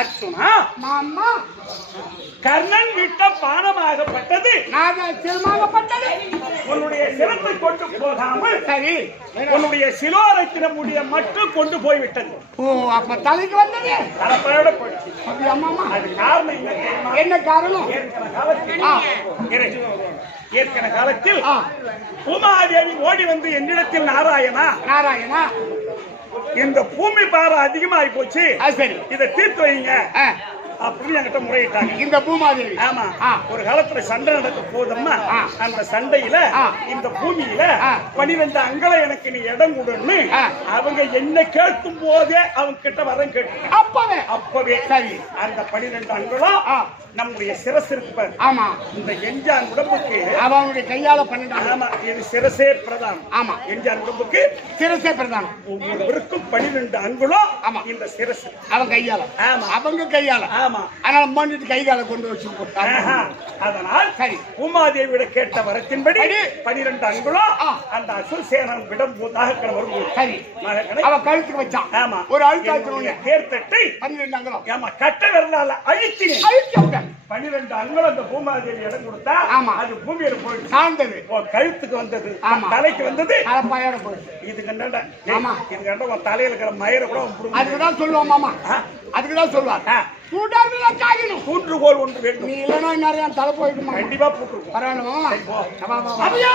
அர்ஜுனா மாமா கர்ணன் விட்ட பானமாகப்பட்டது சிரமாகப்பட்டது. உன்னுடைய சிரத்தை கொண்டு போகாமல் சரி உன்னுடைய சிலோரத்தின முடிய மட்டும் கொண்டு போய்விட்டது. ஓ அப்ப தலைக்கு வந்தது தலைப்பையோட போயிடுச்சு. அம்மா அது காரணம் என்ன தெரியுமா? என்ன காரணம்? ஏற்கன காலத்தில் உமாதேவி ஓடி வந்து என்னிடத்தில் நாராயணா நாராயணா இந்த பூமி பாரம் அதிகமாகி போச்சு, சரி இதை தீர்த்து வைங்க அப்படின்னு என்கிட்ட முறையிட்டாங்க. இந்த பூமாதேவி. ஆமா ஒரு காலத்துல சண்டை நடக்க போதம்மா. அந்த சண்டையில இந்த பூமியில 12 அங்கலம் எனக்கு நீ இடம் கொடுன்னு அவங்க என்ன கேட்கும் போதே அவங்க கிட்ட வரம் கேட்டு அப்பவே சரி அந்த 12 அங்கலம் நம்முடைய சிரசு இருப்பார். ஆமா இந்த எஞ்சான் உடம்புக்கு அவனுடைய கையால 12. ஆமா இது சிரசே பிரதானம். ஆமா எஞ்சான் உடம்புக்கு சிரசே பிரதானம். ஒவ்வொருவருக்கும் 12 அங்குலம். ஆமா இந்த சிரசு அவன் கையால. ஆமா அவங்க கையால. ஆமா அதனால மண்ணிட்டு கைகால கொண்டு வச்சு போட்டாங்க. அதனால் சரி உமாதேவியோட கேட்ட வரத்தின்படி 12 அங்குலம் அந்த அசுசேனம் விடம் போதாக வரும்போது சரி அவன் கழுத்துக்கு வச்சான். ஆமா ஒரு அழுத்தாச்சு தேர்த்தட்டை 12 அங்குலம். ஆமா கட்ட விரலால அழிச்சினேன். அழிச்சு விட்டேன். 12 அங்குலம் அந்த பூமாதேவி இடம் கொடுத்தா அது பூமியில போயிட்டு சார்ந்தது. கழுத்துக்கு வந்தது, தலைக்கு வந்தது, தலைப்பாயோட போயிடுது. இது கண்டா ஆமா இது கண்டா உன் தலையில இருக்கிற மயிரை கூட அதுக்குதான் சொல்லுவான் மாமா. அதுக்குதான் சொல்லுவார் கூற்றுகோள் ஒன்று வேண்டும். நீ இல்லைன்னா நிறைய தலை போயிடுமா? கண்டிப்பா கூட்டு பரவாயில்ல. ஐயா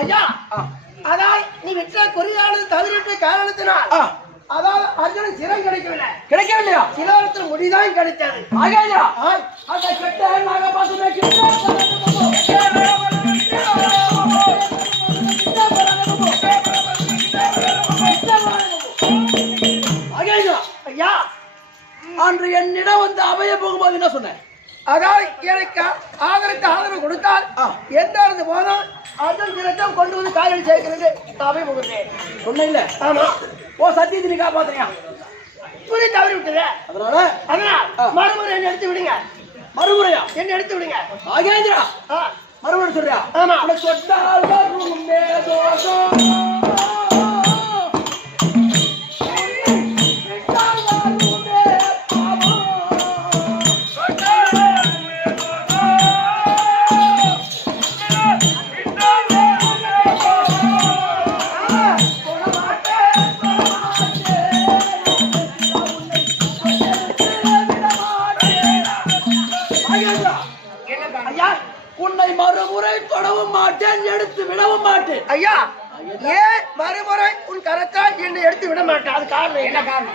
ஐயா அதாவது நீ வெற்ற குறியானது தவறிட்டு காரணத்தினால் அதாவது அர்ஜுனன் சிரம் கிடைக்கவில்லையா? சிலவரத்தில் முடிதான் கிடைத்தது. ஐயா அன்று என்னிடம் வந்து அவைய போகும்போது என்ன சொன்னேன்? அதாவது எனக்கு ஆதரவு கொடுத்தால் எந்த இடத்து போதும் அதன் தினத்தம் கொண்டு வந்து காய்கறி சேர்க்கிறது நாமே முகத்தேன் சொன்ன இல்ல ஆமா ஓ சத்தியத்தை நீ காப்பாத்துறியா புரிய தவறி விட்டுது அதனால் மறுமுறை என்ன எடுத்து விடுங்க மறுமுறையா என்ன எடுத்து விடுங்க ஆகேந்திரா மறுமுறை சொல்றியா ஆமா சொட்டால் வருமே தோஷம் உன்னை மறுமுறை தொடவும் மாட்டேன் எடுத்து விடவும் மாட்டேன் ஐயா ஏன் மறுமுறை உன் கரத்தால் என்னை எடுத்து விட மாட்டேன் அது காரணம்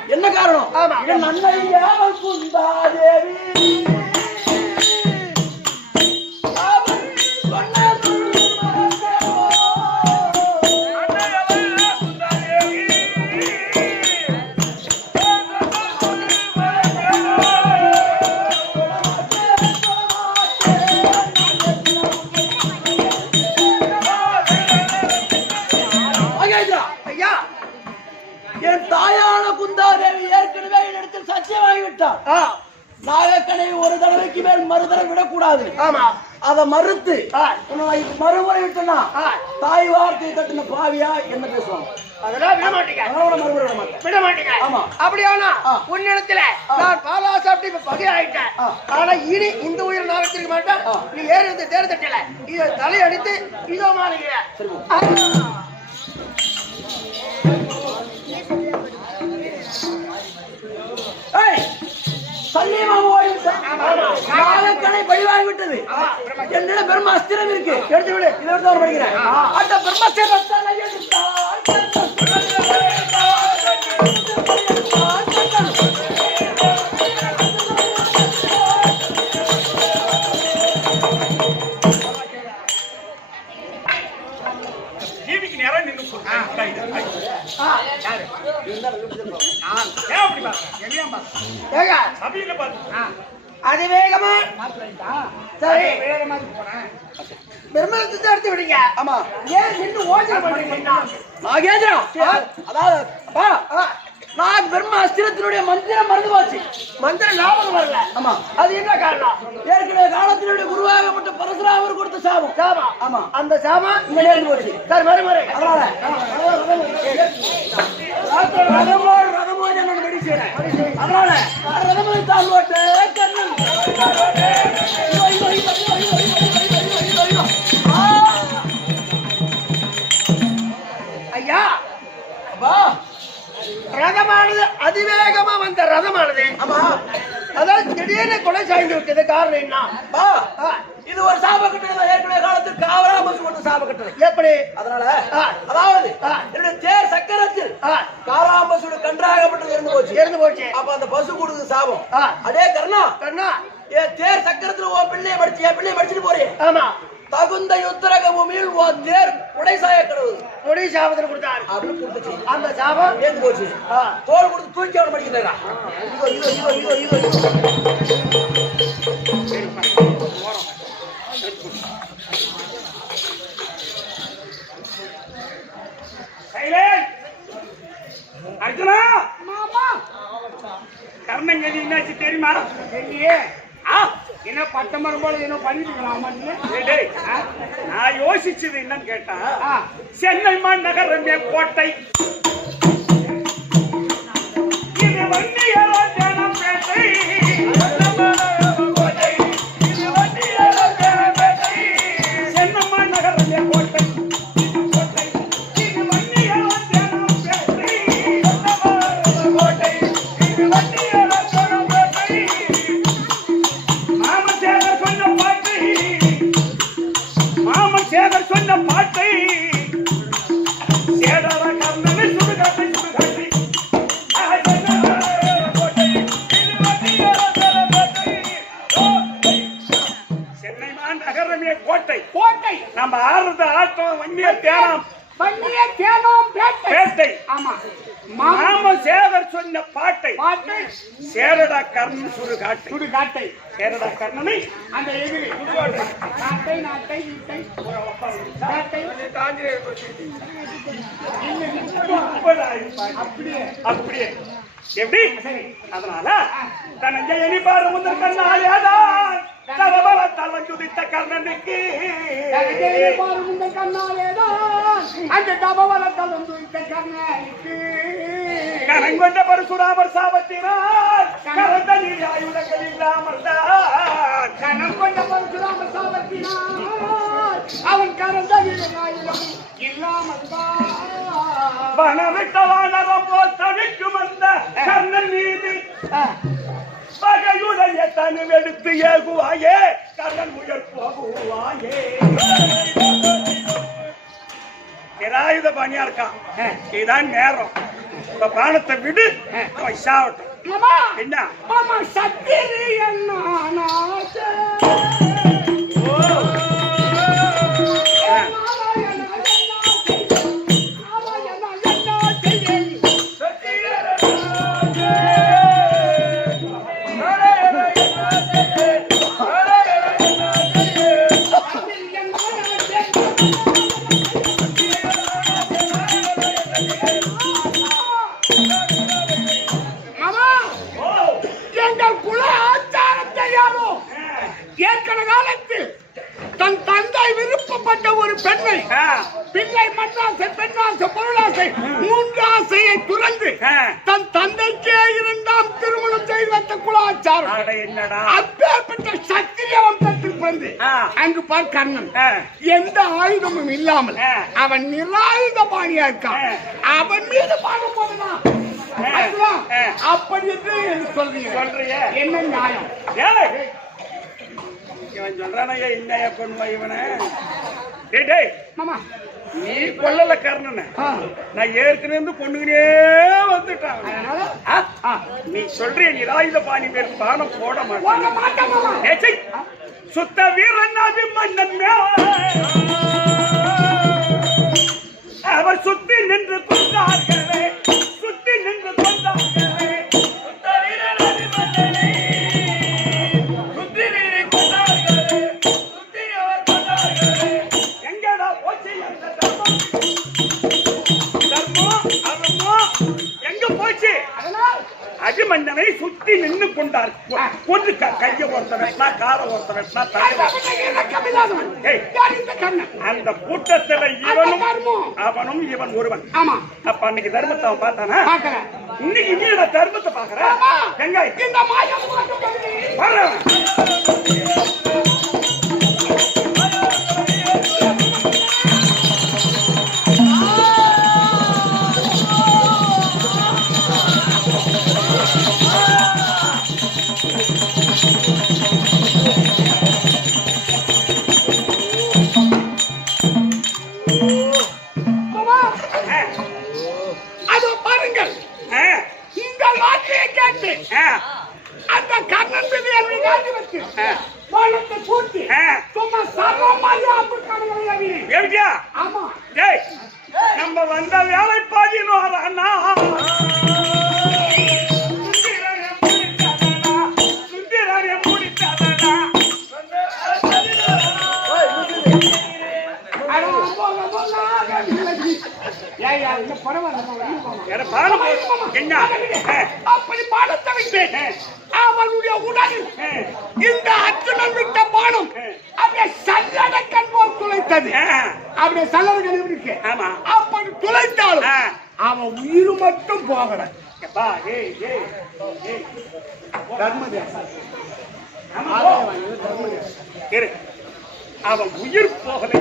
என்ன காரணம் ஆமா என் அன்னையாவல் குந்தாதேவி என் தாயான குந்தாதேவி ஏற்கனவே இடத்தில் சத்தியமாகிவிட்டார் நாகக்கனை ஒரு தடவைக்கு மேல் மறுதடவை விடக்கூடாது ஆமா அதை மறுத்து மறுமுறை விட்டனா தாய் வார்த்தையை தட்டின பாவியா என்ன பேசுவாங்க அதெல்லாம் விட மாட்டீங்க மறுமுறை விட மாட்டேன் விட மாட்டீங்க ஆமா அப்படியானா உன்னிடத்துல நான் பாலா சாப்பிட்டு இப்ப பகையாயிட்டேன் ஆனா இனி இந்த உயிரை நான் வச்சிருக்க மாட்டேன் நீ ஏறி வந்து தேர் தட்டல இத தலையடித்து இதோ மாளிகை நாகக்கனை பழிவாங்கி விட்டது என்னிடம் பிரம்மாஸ்திரம் இருக்கு எடுத்து விடு இதை படிக்கிறேன் அந்த பிரம்மஸ்திரம் டிவிக்கு நேரம் நின்று அதிவேகமா சரி பிரம்மத்தை எடுத்து விடுங்க ஆமா ஏன் நின்று ஓஜனை பண்றீங்க நாகேந்திரா அதாவது நான் பிரம்மாஸ்திரத்தினுடைய மந்திரம் மறந்து போச்சு மந்திரம் ஞாபகம் வரல ஆமா அது என்ன காரணம் ஏற்கனவே காலத்தினுடைய குருவாகப்பட்ட பரசுராமர் கொடுத்த சாபம் சாபம் ஆமா அந்த சாபம் இங்க நேர்ந்து போச்சு சார் மறுமுறை அதனால ரதமோ என்னோட படி செய்யறேன் அதனால ரதமோ தான் ஓட்டு ஐயா அப்பா ரதமானது அதிவேகமா வந்த ரதமானது ஆமா அதாவது திடீர்னு கொலை சாய்ந்து விட்டது காரணம் என்ன இது ஒரு சாப கட்டளை ஏற்கனவே காலத்தில் காவலா பசு கொண்ட சாப கட்டளை எப்படி அதனால அதாவது என்னுடைய தேர் சக்கரத்தில் காராம்பசுடைய கன்றாகப்பட்டது இருந்து போச்சு அப்ப அந்த பசு கொடுக்குது சாபம் அடே கர்ணா கண்ணா என் தேர் சக்கரத்துல உன் பிள்ளைய படிச்சு என் பிள்ளைய படிச்சுட்டு போறேன் ஆமா தகுந்த யுத்தரக பூமியில் உன் தேர் உடைசாய கடவுள் கொடி சாபத்தில் கொடுத்தாரு அப்படின்னு கொடுத்துச்சு அந்த சாபம் ஏந்து போச்சு தோல் கொடுத்து தூக்கி அவன் படிக்கிறா அர்ஜுனா கர்ணங்கதி என்னாச்சு தெரியுமா இல்லையே என்ன பட்டமரம் போல என்ன பண்ணிட்டு நான் யோசிச்சது என்னன்னு கேட்டா சென்னை மாநகரம் கோட்டை இது வண்டியாரோ ஜனம் பேட்டை சென்னை மாநகரம் கோட்டை சேகர் சொன்ன பாட்டை சேடர கர்ணனை சுடுகாட்டை சுடுகாட்டி சென்னை மாநகரமே கோட்டை கோட்டை நம்ம ஆடுறது ஆட்டம் வண்டிய தேனம் பண்ணிய தேனோம் பேட்டை. பேட்டை. ஆமா. மாம சேவர் சொன்ன பாட்டை. பாட்டை. சேரடா கர்ணன் சுடுகாட்டை. சுடுகாட்டை. சேரடா கர்ணனை அந்த எதிரி நாட்டை நாட்டை இட்டை நாட்டை அப்படியே அப்படியே எப்படி? அதனால தனஞ்சயனி பாரு முதல் கண்ணாலேதான் தவபலத்தால் வந்துதித்த கர்ணனுக்கு இந்த கண்ணாலேதான் அந்த தவபலத்தால் வந்துதித்த கர்ணனுக்கு கரங்கொண்ட பரசுராமர் சாபத்தினால் கரந்த நீர் ஆயுதங்கள் இல்லாமல் தான் கரங்கொண்ட பரசுராமர் சாபத்தினால் அவன் கரந்த நீர் ஆயுதம் இல்லாமல் தான் வனவிட்ட வானவம் போல் தவிக்கும் அந்த கர்ணன் மீது பகையுடைய தனுவெடுத்து ஏகுவாயே கர்ணன் முயல் போகுவாயே. நிராயுத பாணியா இருக்கான். இதுதான் நேரம். இப்ப பானத்தை விடு, அவன் சாவட்டும். என்ன சத்திரி என்ன தன் தந்தை விருப்பப்பட்ட ஒரு பெண்ணை பிள்ளை மண்ணாசை பெண்ணாசை பொருளாசை மூன்று ஆசையை துறந்து தன் தந்தைக்கே இரண்டாம் திருமணம் செய்து வைத்த குலாச்சாரம். அப்பேற்பட்ட சத்திரிய வம்சத்தில் பிறந்து அங்கு பார் கர்ணன் எந்த ஆயுதமும் இல்லாமல் அவன் நிராயுத பாணியா இருக்கான். அவன் மீது பார்க்கும் போதுதான் அப்படி என்று சொல்றீங்க. என்ன நியாயம்? இவன் சொல்றானே இன்னைய பொண்ணு இவனை மாமா நீ கொல்லல கர்ணனை. நான் ஏற்கனவே பொண்ணுகினே வந்துட்டான். நீ சொல்றிய நிராயுத பாணி பேர் பானம் போட மாட்டேன். சுத்த வீரன் மன்னன் அவர் சுத்தி நின்று கொண்டார்களே, சுத்தி நின்று கொண்டார்களே. அபிமன்னனை சுத்தி நின்று கொண்டார். கொண்டு கைய ஒருத்த வெட்டினா, கார ஒருத்த வெட்டினா, அந்த கூட்டத்துல இவனும் அவனும் இவன் ஒருவன். அப்ப அன்னைக்கு தர்மத்தை அவன் பார்த்தானா? இன்னைக்கு நீ தர்மத்தை பாக்குற எங்க இந்த மாயம் அந்த கர்ணன் மீது என்னை காட்டி வச்சு வானத்தை பூட்டி சும்மா சர்வமாதிரி அப்படி. ஆமா நம்ம வந்த வேலை பாதினோர் அண்ணா சுந்திரனை முடித்தாதா அப்படி பாடத்தை வைத்தேன். அவனுடைய உடலில் இந்த அர்ஜுனன் விட்ட பானம் அப்படியே சல்லடை கண் போல் துளைத்தது. அப்படியே சல்லடை இருக்கு. அப்படி துளைத்தாலும் அவன் உயிர் மட்டும் போகல. அவன் உயிர் போகல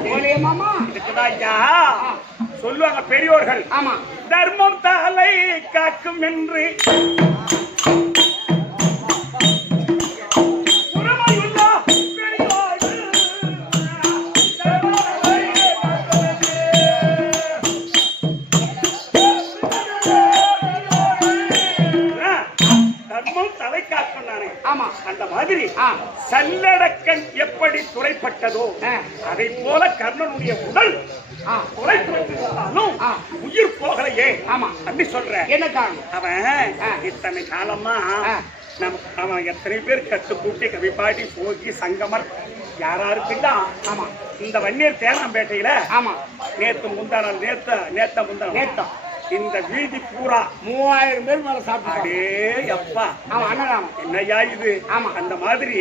மாமா. சொல்லுவாங்க பெரியோர்கள். ஆமா, தர்மம் தலை காக்கும் என்று தர்மம் தலை காக்கும் நானே. ஆமா அந்த மாதிரி சல்லடக்கன் எப்படி துளைப்பட்டதோ அதை போல கர்ணனுடைய உடல் துளைப்பட்டாலும் உயிர் போகலையே. ஆமா அப்படி சொல்ற என்ன காரணம்? அவன் இத்தனை காலமா அவன் எத்தனை பேர் கட்டு கூட்டி கவிப்பாட்டி போகி சங்கமர் யாராருக்குதான். ஆமா இந்த வன்னியர் தேனாம்பேட்டையில ஆமா நேத்து முந்தான நேத்த முந்தான இந்த வீதி பூரா 3000 பேர் மேல சாப்பிட்டாடே அப்பா. அவன் அண்ணன் என்னையா இது? ஆமா அந்த மாதிரி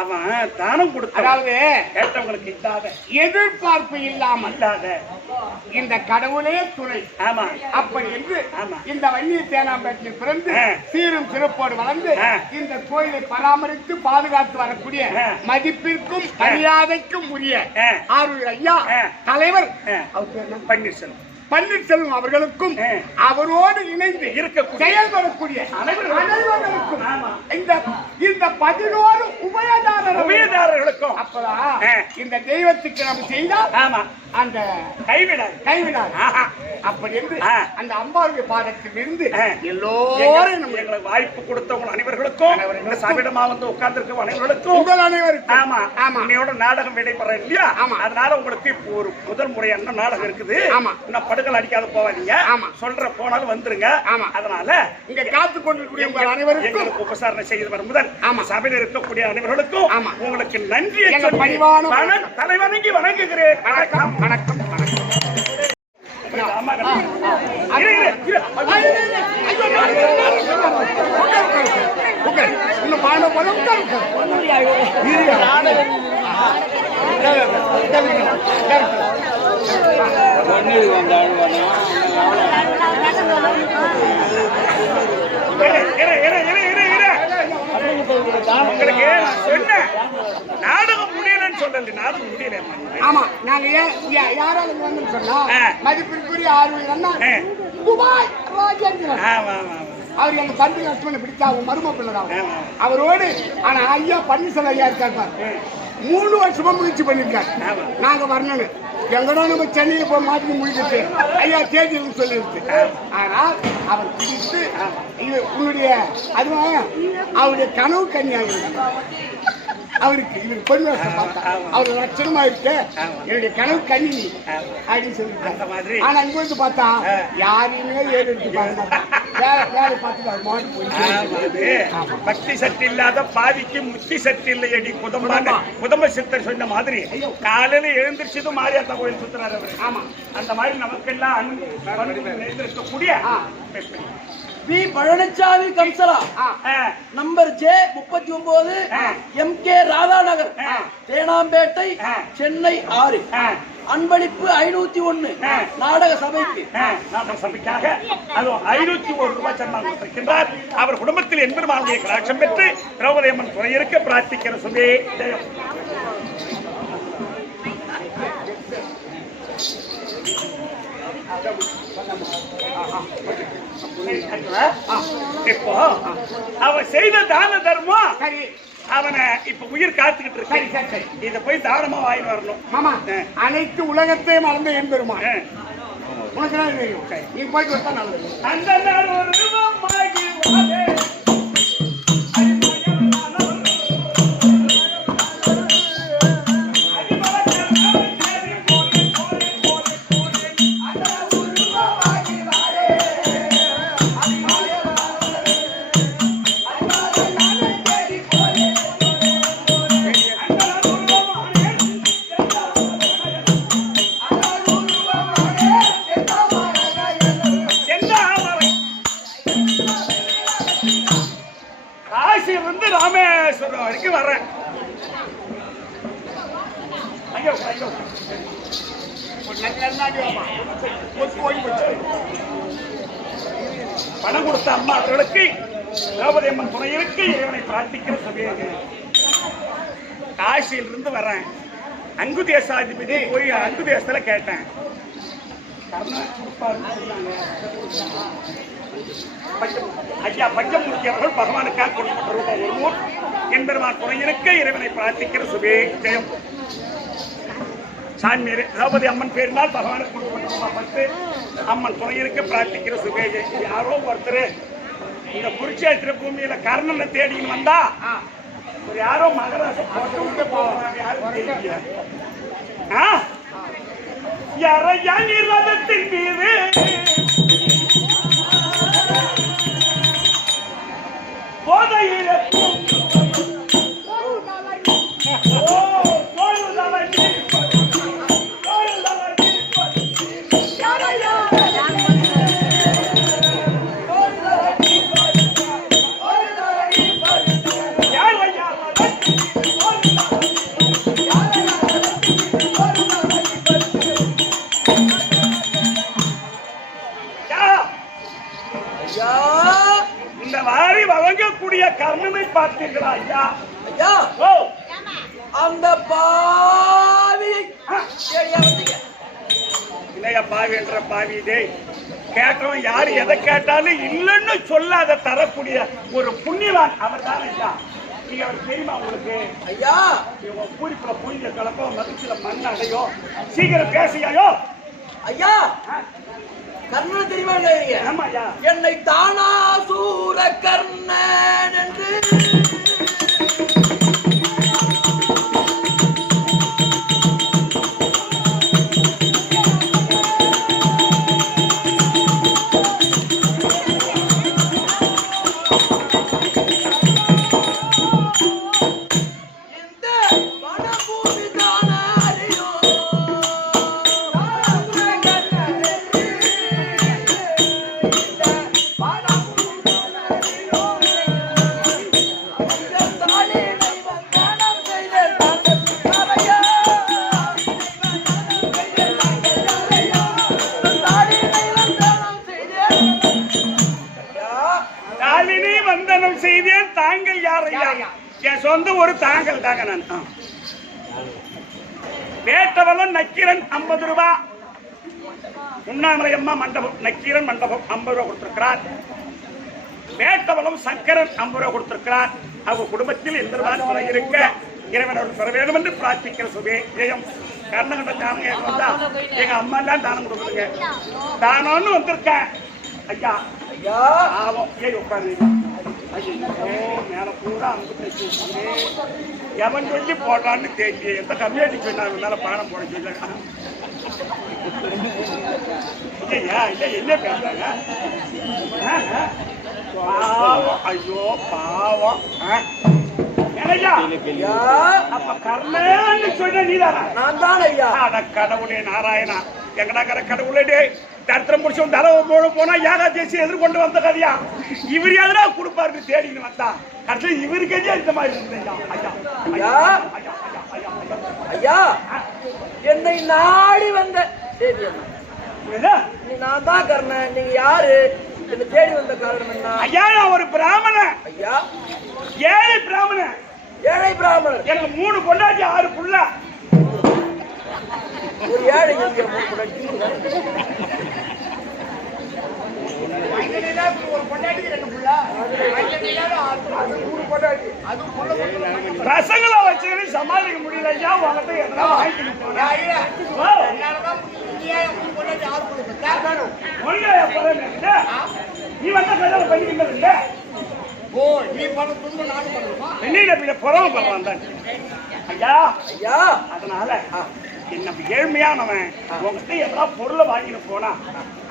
அவன் தானம் கொடுத்த, அதாவது கேட்டவங்களுக்கு இல்லாத எதிர்பார்ப்பு இல்லாத இந்த கடவுளே துணை. ஆமா அப்படி என்று இந்த வன்னியர் தேனாம்பேட்டையில் பிறந்து சீரும் சிறப்போடு வளர்ந்து இந்த கோயிலை பராமரித்து பாதுகாத்து வரக்கூடிய மதிப்பிற்கும் மரியாதைக்கும் உரிய ஆரூர் ஐயா தலைவர் பன்னீர்செல்வம் அவர்களுக்கும் அவரோடு இணைந்து இருக்க செயல்படக்கூடிய அனைவருக்கும் இந்த 11 உபயதாரர்களுக்கும் அப்பதான் இந்த தெய்வத்துக்கு நம்ம செய்தால் அந்த கைவிடாது அப்படி என்று அந்த அம்பாளுடைய பாதத்தில் இருந்து எல்லோரும் எங்களுக்கு வாய்ப்பு கொடுத்தவங்க அனைவர்களுக்கும் சபையிடமா வந்து உட்கார்ந்து அனைவர்களுக்கும் உங்கள் அனைவருக்கும் ஆமா ஆமா இன்னையோட நாடகம் விடைபெற இல்லையா? அதனால உங்களுக்கு இப்போ ஒரு முதல் முறையான நாடகம் இருக்குது. ஆமா இன்னும் படுகள் அடிக்காத போவாதீங்க. ஆமா சொல்ற போனாலும் வந்துருங்க. ஆமா அதனால இங்க காத்து கொண்டிருக்கூடிய உங்கள் அனைவருக்கும் எங்களுக்கு உபசாரணை செய்து வரும் முதல் சபையில் இருக்கக்கூடிய அனைவர்களுக்கும் உங்களுக்கு நன்றி பணிவான தலைவணங்கி வணங்குகிறேன். வணக்கம் வணக்கம் வணக்கம். நாடகம் முடியலன்னு சொல்றது நாடகம் முடியல. ஆமா நாங்க யாரால வந்து சொன்னா மதிப்பிற்குரிய ஆர்வம் அண்ணா துபாய் ராஜேந்திரன் அவர் எங்க தம்பி லட்சுமணன் பிடிச்சா அவங்க மரும பிள்ளைதான் அவரோடு. ஆனா ஐயா பன்னீர்செல்வம் ஐயா இருக்காரு 3 வருஷமா முயற்சி பண்ணிருக்காரு நாங்க வரணும்னு. எங்கடா நம்ம சென்னையை போய் மாற்றி முடிக்கிட்டு ஐயா தேதின்னு சொல்லிருக்கு. ஆனால் அவர் பிடித்து உன்னுடைய அதுவும் அவருடைய கனவு கன்னியாக அவருக்கு இவரு பொண்ணு பார்த்தா அவரு லட்சணமா இருக்கு என்னுடைய கனவு கண்ணி அப்படின்னு சொல்லிட்டு. ஆனா இங்க வந்து பார்த்தா யாரையுமே ஏறு எடுத்து பாருங்க வேலை பார்த்து பக்தி சக்தி இல்லாத பாதிக்கு முக்தி சக்தி இல்லை அடி குதம்ப சித்தர் சொன்ன மாதிரி காலையில எழுந்திரிச்சதும் மாரியாத்தா கோயில் சுத்துறாரு அவரு. ஆமா அந்த மாதிரி நமக்கெல்லாம் எழுந்திருக்கக்கூடிய P Palaniswami Kamsala number J 39 MK Radha Nagar Teynampet Chennai 6 அன்பளிப்பு 501 நாடக சபைக்கு சபைக்காக 501 ரூபாய் சன்மானம் கொடுத்திருக்கின்றார். அவர் குடும்பத்தில் எம்பெருமானுடைய கடாட்சம் பெற்று திரௌபதி அம்மன் துணை இருக்க பிரார்த்திக்கிற சுபே ஜெயம். இப்போ அவன் செய்த தான தர்மம் அவனை இப்ப உயிர் காத்துக்கிட்டு இருக்கு. இத போய் தானமா வாங்கி வரணும். மாமா அனைத்து உலகத்தையும் மறந்து எம்பெருமா உனக்கு நீ போயிட்டு வந்தா நல்லது. அந்த நாள் ஒரு ராமேஸ்வரம் வரைக்கும் வர்றேன். பணம் கொடுத்த அம்மா அவர்களுக்கு திரௌபதி அம்மன் துணையிற்கு இறைவனை பிரார்த்திக்கிற சபையாக காசியிலிருந்து வர்றேன். அங்கு தேசாதிபதி போய் அங்கு தேசத்துல கேட்டேன். ஐயா பஞ்சமூர்த்தி அவர்கள் பகவானுக்காக கொடுக்கப்பட்ட ரூபாய் 100 எம்பெருமான் துணையிருக்க இறைவனை பிரார்த்திக்கிற சுபே ஜெயம். சாமி திரௌபதி அம்மன் பேரினால் பகவானுக்கு கொடுக்கப்பட்ட ரூபாய் 10 அம்மன் துணையிருக்க பிரார்த்திக்கிற சுபே ஜெயம். யாரோ ஒருத்தர் இந்த குருட்சேத்திர பூமியில கர்ணனை தேடின்னு வந்தா ஒரு யாரோ மகராசம் போட்டு போவாங்க, யாரும் தெரியல. யாரையா நிர்வாகத்தின் மீது போதையில இந்த வாரி வழங்கக்கூடிய கர்ணனை பார்த்தீர்களா ஐயா? ஐயா, ஓ அந்த பாவியை இல்லையா பாவி என்ற பாவி டே கேட்டவன் யாரு எதை கேட்டாலும் இல்லைன்னு சொல்லாத தரக்கூடிய ஒரு புண்ணியவான் அவர் தான் ஐயா. நீங்க அவர் தெரியுமா உங்களுக்கு? ஐயா, பூரிப்புல புரிஞ்ச கலப்போ மகிழ்ச்சியில மண் அடையும். சீக்கிரம் பேசியாயோ ஐயா. கர்ணன் தெரியுமா? ஆமா ஐயா. என்னை தானா சூர கர்ணன் என்று செய்தேன். தாங்கள் யார் ஐயா? என் சொந்த ஒரு தாங்கள் தாங்க. நான் வேட்டவளம் நக்கீரன் 50 ரூபாய், உண்ணாமலை அம்மா மண்டபம் நக்கீரன் மண்டபம் 50 ரூபாய் கொடுத்திருக்கிறார். வேட்டவளம் சங்கரன் 50 ரூபாய் கொடுத்திருக்கிறார். அவங்க குடும்பத்தில் எந்த குறை இருக்க இறைவனோடு பெற வேண்டும் என்று பிரார்த்திக்கிற சுபே ஜெயம். கர்ணகண்ட தானம் வந்தா எங்க அம்மா தான் தானம் கொடுக்குதுங்க. தானம்னு வந்திருக்கேன் ஐயா. ஐயா, ஆமாம். ஏன் உட்காரு மேல பூரா எவன் சொல்லி போட்டான்னு தெரிஞ்சு எந்த கம்யூனிட்டி சொன்னாங்க மேல பாடம் போட சொல்லுங்க. இல்லையா இல்லை என்ன பேசுறாங்க? பாவம், ஐயோ பாவம். அப்ப கர்ணன்னு சொன்ன நீதானா? நான் தான் ஐயா. அட கடவுளே நாராயணா, எங்கடா கடவுளே தரித்திரம் முடிச்சோம் தலை போனா யாகா தேசி எதிர்கொண்டு வந்த கதையா? இவர் எதிரா கொடுப்பாரு தேடின்னு வந்தா கடைசி இவருக்கே இந்த மாதிரி இருந்தீங்க. ஐயா ஐயா, என்னை நாடி வந்த நான் தான் கர்ணன். நீங்க யாரு? என்ன தேடி வந்த காரணம் என்ன? ஐயா, நான் ஒரு பிராமணன். ஐயா, ஏழை பிராமணன். ஏழை பிராமணன். எனக்கு 3 பொண்டாட்டி 6 புள்ள. ஒரு ஏழை 3 பொண்டாட்டி. பசங்களை வச்சு சமாளிக்க முடியல ஐயா. உங்ககிட்ட எதனா நீ வந்தா கல்யாணம் பண்ணிக்கிட்டு புறவு பண்ணலாம் ஐயா. ஐயா, அதனால என்ன ஏழ்மையானவன் உங்ககிட்ட எல்லாம் பொருளை வாங்கிட்டு போனா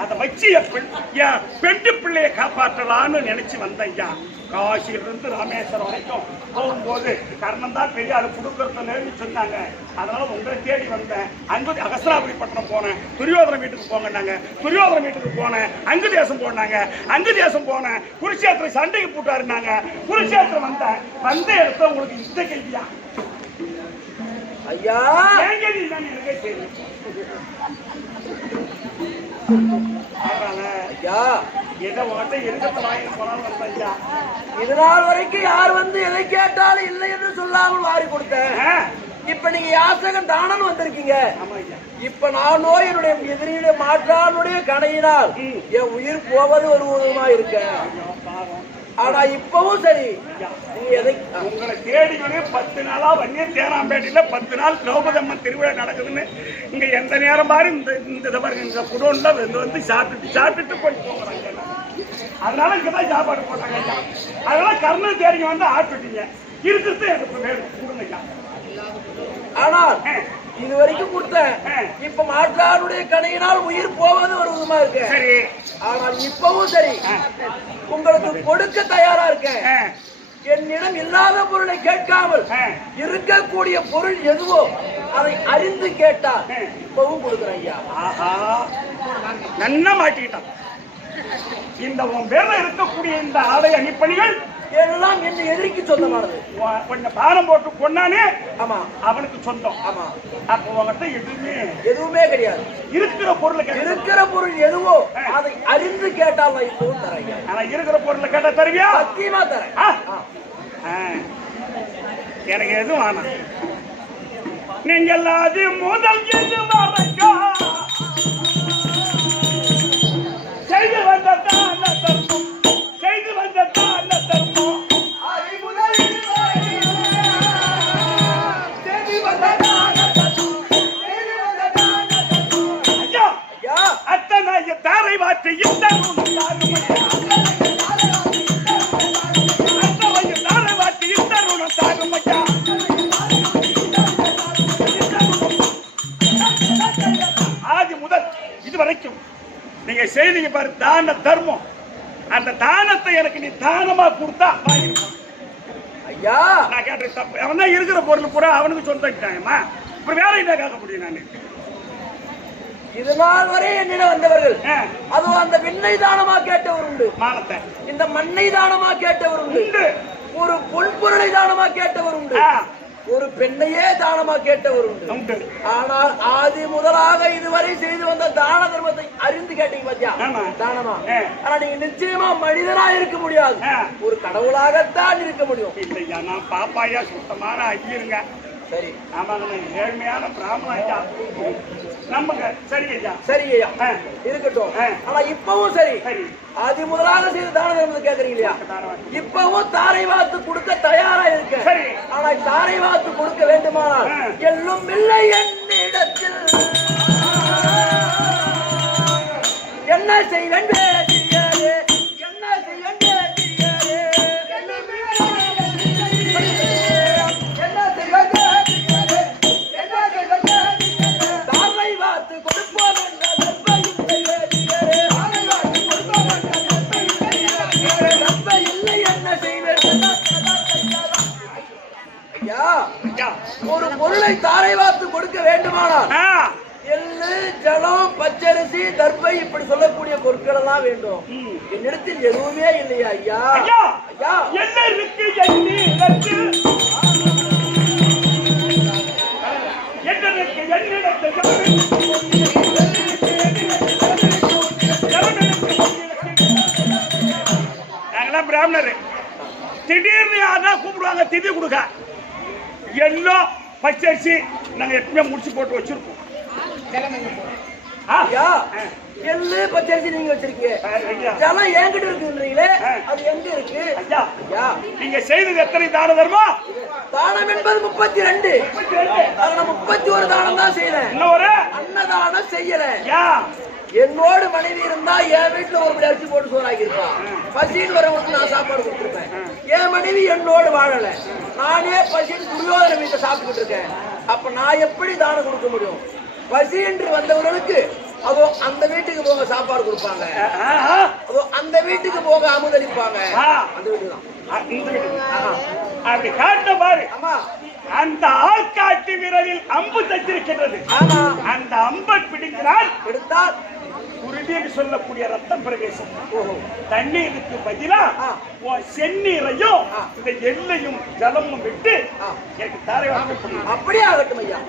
அதை வச்சு என் பெண்டு பிள்ளையை காப்பாற்றலான்னு நினைச்சு வந்தேன் ஐயா. காசியிலிருந்து ராமேஸ்வரம் வரைக்கும் போகும்போது கர்ணன் தான் பெரிய அது கொடுக்கறது சொன்னாங்க. அதனால உங்களை தேடி வந்தேன். அங்கு அகஸ்திராபுரி பட்டணம் போனேன். துரியோதன வீட்டுக்கு போங்கன்னாங்க. துரியோதன வீட்டுக்கு போனேன். அங்கு தேசம் போனாங்க. அங்கு தேசம் போனேன். குருட்சேத்திரம் சண்டைக்கு போட்டாருனாங்க. குருட்சேத்திரம் வந்தேன். வந்த இடத்த உங்களுக்கு இந்த கேள்வியா ஐயா? கேள்வி என்னன்னு எனக்கே தெரியும். ஐயா, எதை ஓட்ட எதுக்கத்தை வாங்கி போனாலும் வந்த ஐயா. இது நாள் வரைக்கும் யார் வந்து எதை கேட்டாலும் இல்லை என்று சொல்லாமல் வாரி கொடுத்தேன். இப்ப நீங்க யாசகம் தானன்னு வந்திருக்கீங்க. இப்ப நானோ என்னுடைய எதிரியுடைய மாற்றானுடைய கணையினால் என் உயிர் போவது ஒரு விதமா இருக்க. ஆனா இப்பவும் சரி, நீங்க எதை உங்களை தேடிக்கணும். 10 நாளா வன்னியர் தேனாம்பேட்டையில 10 நாள் திரௌபதி அம்மன் திருவிழா நடக்குதுன்னு இங்க எந்த நேரம் பாரு இந்த பாருங்க இந்த குடோன்ல வந்து சாப்பிட்டுட்டு போய் போகிறாங்க. அதனால இங்கதான் சாப்பாடு போட்டாங்க ஐயா. அதனால கர்ணன் தேடிங்க வந்து ஆட்டுட்டீங்க. இருக்கிறது எனக்கு வேணும் கொடுங்க ஐயா. ஆனால் இது வரைக்கும் கொடுத்தேன். இப்ப மாற்றாருடைய கணையினால் உயிர் போவது ஒரு விதமா இருக்கு. சரி. ஆனால் இப்பவும் சரி, உங்களுக்கு கொடுக்க தயாரா இருக்கேன். என்னிடம் இல்லாத பொருளை கேட்காமல் இருக்கக்கூடிய பொருள் எதுவோ அதை அறிந்து கேட்டால் இப்பவும் கொடுக்குறேன் ஐயா. ஆஹா, நன்னா மாட்டிக்கிட்டான். இந்த உன் பேர்ல இருக்கக்கூடிய இந்த ஆடை அணிப்பணிகள் எல்லாம் என்ன எதிரிக்கு சொந்தமானது. கொஞ்சம் பாரம் போட்டு கொண்டானே, ஆமா, அவனுக்கு சொந்தம். ஆமா, அப்ப உங்ககிட்ட எதுவுமே கிடையாது. இருக்கிற பொருள் எதுவோ அதை அறிந்து கேட்டால் இப்பவும் தரேன். ஆனா இருக்கிற பொருளை கேட்டா தருவியா? சத்தியமா தரேன். எனக்கு எதுவும் வேணாம். நீங்கள் அது முதல் எது வரக்கா செய்து வந்த தான தர்மம், செய்து வந்த தான தர்மம். ஐயா, அத்தனை தாரை வாற்றி இந்த ஆதி முதல் இதுவரைக்கும் நீங்க செய்தீங்க பாரு தான தர்மம். அந்த தானத்தை எனக்கு நீ தானமா கொடுத்தா வாங்கிருப்பேன் ஐயா. நான் கேட்டேன் தப்பு. அவன் தான் இருக்கிற பொருள் பூரா அவனுக்கு சொந்தமா. அப்புறம் வேற என்ன கேட்க முடியும்? நான் இது நாள் வரை என்னிடம் வந்தவர்கள் அதுவும் அந்த விண்ணை தானமா கேட்டவர் உண்டு, மானத்தை இந்த மண்ணை தானமா கேட்டவர் உண்டு, ஒரு பொன்பொருளை தானமா கேட்டவர் உண்டு, ஒரு பெண்ணையே தானமா கேட்டவர் உண்டு. ஆனால் ஆதி முதலாக இதுவரை செய்து வந்த தான தர்மத்தை அறிந்து கேட்டீங்க பாத்தியா? தானமா. ஆனா நீங்க நிச்சயமா மனிதனா இருக்க முடியாது, ஒரு கடவுளாகத்தான் இருக்க முடியும். இல்லையா, நான் பாப்பாயா சுத்தமான ஐயருங்க. சரி, ஆமாங்க, ஏழ்மையான பிராமண ஐயா நம்புங்க. சரி ஐயா, சரி ஐயா, இருக்கட்டும். ஆனா இப்பவும் சரி, ஆதி முதலாக செய்த தான தர்மத்தை கேட்கறீங்க இல்லையா? இப்பவும் தாரை வாத்து கொடுக்க தயாரா இருக்க. ஆனா தாரை வாத்து கொடுக்க வேண்டுமானால் எல்லும் இல்லை என்னிடத்தில் என்ன செய்வேன் தெரியாது, என்ன செய்வேன் தெரியாது, என்ன செய்வேன் தாரை வாத்து கொடுப்போம் என்ற ஒரு பொருளை தாரை வாத்து கொடுக்க வேண்டுமானால் எள்ளு, ஜலம், பச்சரிசி, தர்பை இப்படி சொல்லக்கூடிய பொருட்கள் எல்லாம் வேண்டும். என்னிடத்தில் எதுவுமே இல்லையா ஐயா? ஐயா, என்ன இருக்கு? என்னிடத்தில் நாங்கெல்லாம் பிராமணர். திடீர்னு யாரா கூப்பிடுவாங்க திதி கொடுக்க, எல்லாம் பச்சரிசி நாங்க எப்பவுமே முடிச்சு போட்டு வச்சிருக்கோம். எள்ளு, பச்சரிசி நீங்க வச்சிருக்கீங்க, ஜலம் என்கிட்ட இருக்குன்றீங்களே, அது எங்க இருக்கு? ஐயா, நீங்க செய்தது எத்தனை தான தர்மம்? தானம் என்பது 32. அதுல 31 தானம் தான் செய்யறேன், இன்னொரு அன்னதானம் செய்யல. என்னோடு மனைவி இருந்தா என் வீட்டுல ஒரு படி அரிசி போட்டு சோறாக்கி இருப்பான், பசின்னு வரவங்களுக்கு நான் சாப்பாடு கொடுத்துருப்பேன். என் மனைவி என்னோடு வாழல, நானே பசின்னு துரியோதன வீட்டை சாப்பிட்டுக்கிட்டு இருக்கேன். அப்ப நான் எப்படி தானம் கொடுக்க முடியும்? பசி என்று வந்தவர்களுக்கு அதோ அந்த வீட்டுக்கு போக சாப்பாடு கொடுப்பாங்க, அதோ அந்த வீட்டுக்கு போக அமுதளிப்பாங்க. அந்த வீட்டு தான் அப்படி காட்ட பாரு. ஆமா, அந்த ஆள்காட்டி விரலில் அம்பு தச்சிருக்கின்றது. அந்த அம்பை பிடித்தால் குருதின்னு சொல்லக்கூடிய ரத்தம் பிரவேசம். தண்ணீருக்கு பதிலா செந்நீரையும் இந்த எண்ணெயும் ஜலமும் விட்டு எனக்கு தாரை வாங்க. அப்படியே ஆகட்டும் ஐயா.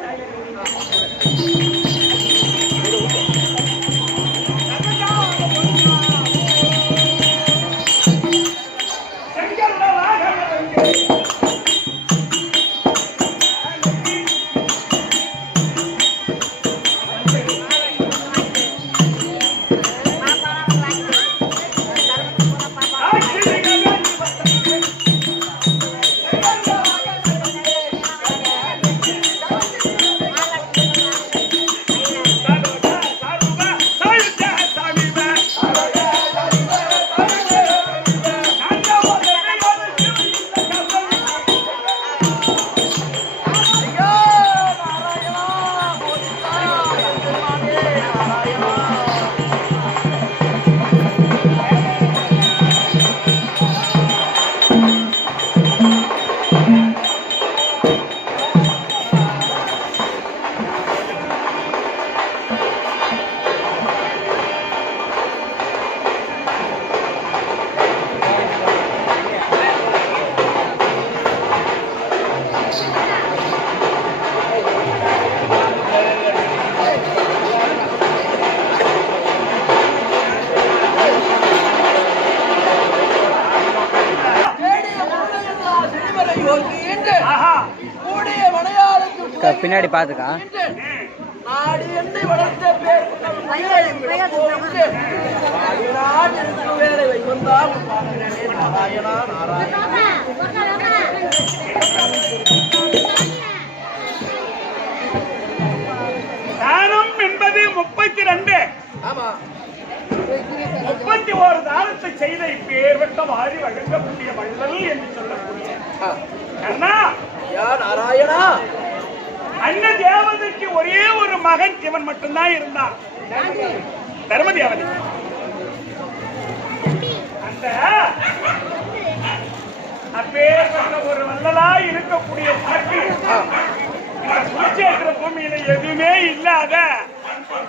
யோகி என்று ஆஹா கூடிய மலையாளுக்கு பின்னாடி பாத்துக்கா நாடு என்று வளர்த்த பேர் வேலை வைவந்தால் நாராயணா நாராயணா. தானம் என்பது 32. ஆமா 31 தானத்தை செய்த இப்பேர்வட்ட வாரி வழங்கக்கூடிய வள்ளல் என்று சொல்லக்கூடிய கண்ணா யா நாராயணா. அன்ன தேவதைக்கு ஒரே ஒரு மகன் இவன் மட்டும்தான் இருந்தான், தர்ம தேவதை. அந்த அப்பேற்பட்ட ஒரு வள்ளலா இருக்கக்கூடிய காட்டு இந்த குருச்சேத்திர பூமியில எதுவுமே இல்லாத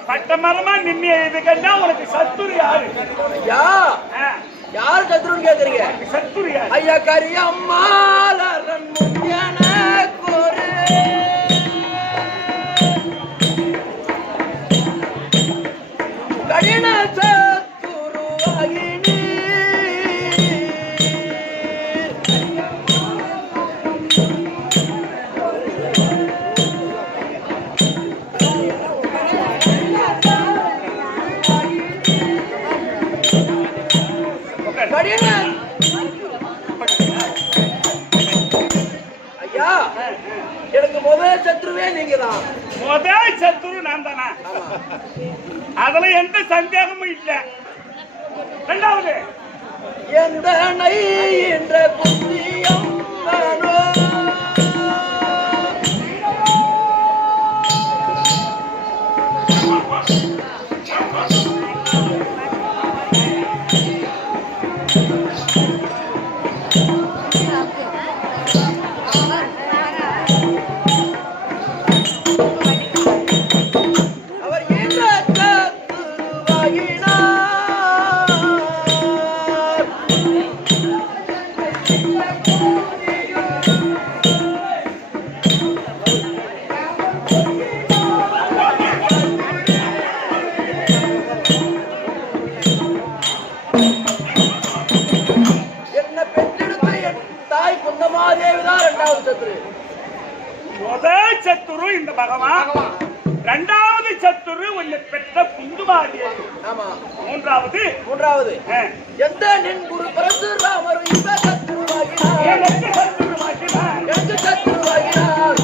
பட்டமரமா நின்று இது கண்டா உனக்கு சத்துரு யாரு? ஐயா யார் சத்துருன்னு கேக்குறீங்க? சத்துரு யாரு? ஐயா கரியம்மாளரன் முன்யனக்கொரு கடின சத்துருவாகினீர். கடின ஐயா எனக்கு முதல் சத்ருவே நீங்க தான். முதல் சத்துரு நான் தானா? அதுல எந்த சந்தேகமும் இல்ல. இரண்டாவது எந்த நை என்ற புத்தியம் நானோ அவர் என்ற சத்துருவாகினார். என்ன பெற்றெடுத்த என் தாய் குந்தமாதேவிதான் இரண்டாவது சத்துரு. முதல் சத்துரு இந்த பகவான், இரண்டாவது சத்துரு உன்னை பெற்ற குந்துமாதேவி, ஆமா மூன்றாவது எந்த நின் குரு பரசுராமர் இந்த சத்துருவாகினார். எனக்கு சத்துருவாக்கினார். எனக்கு சத்துருவாகினார்.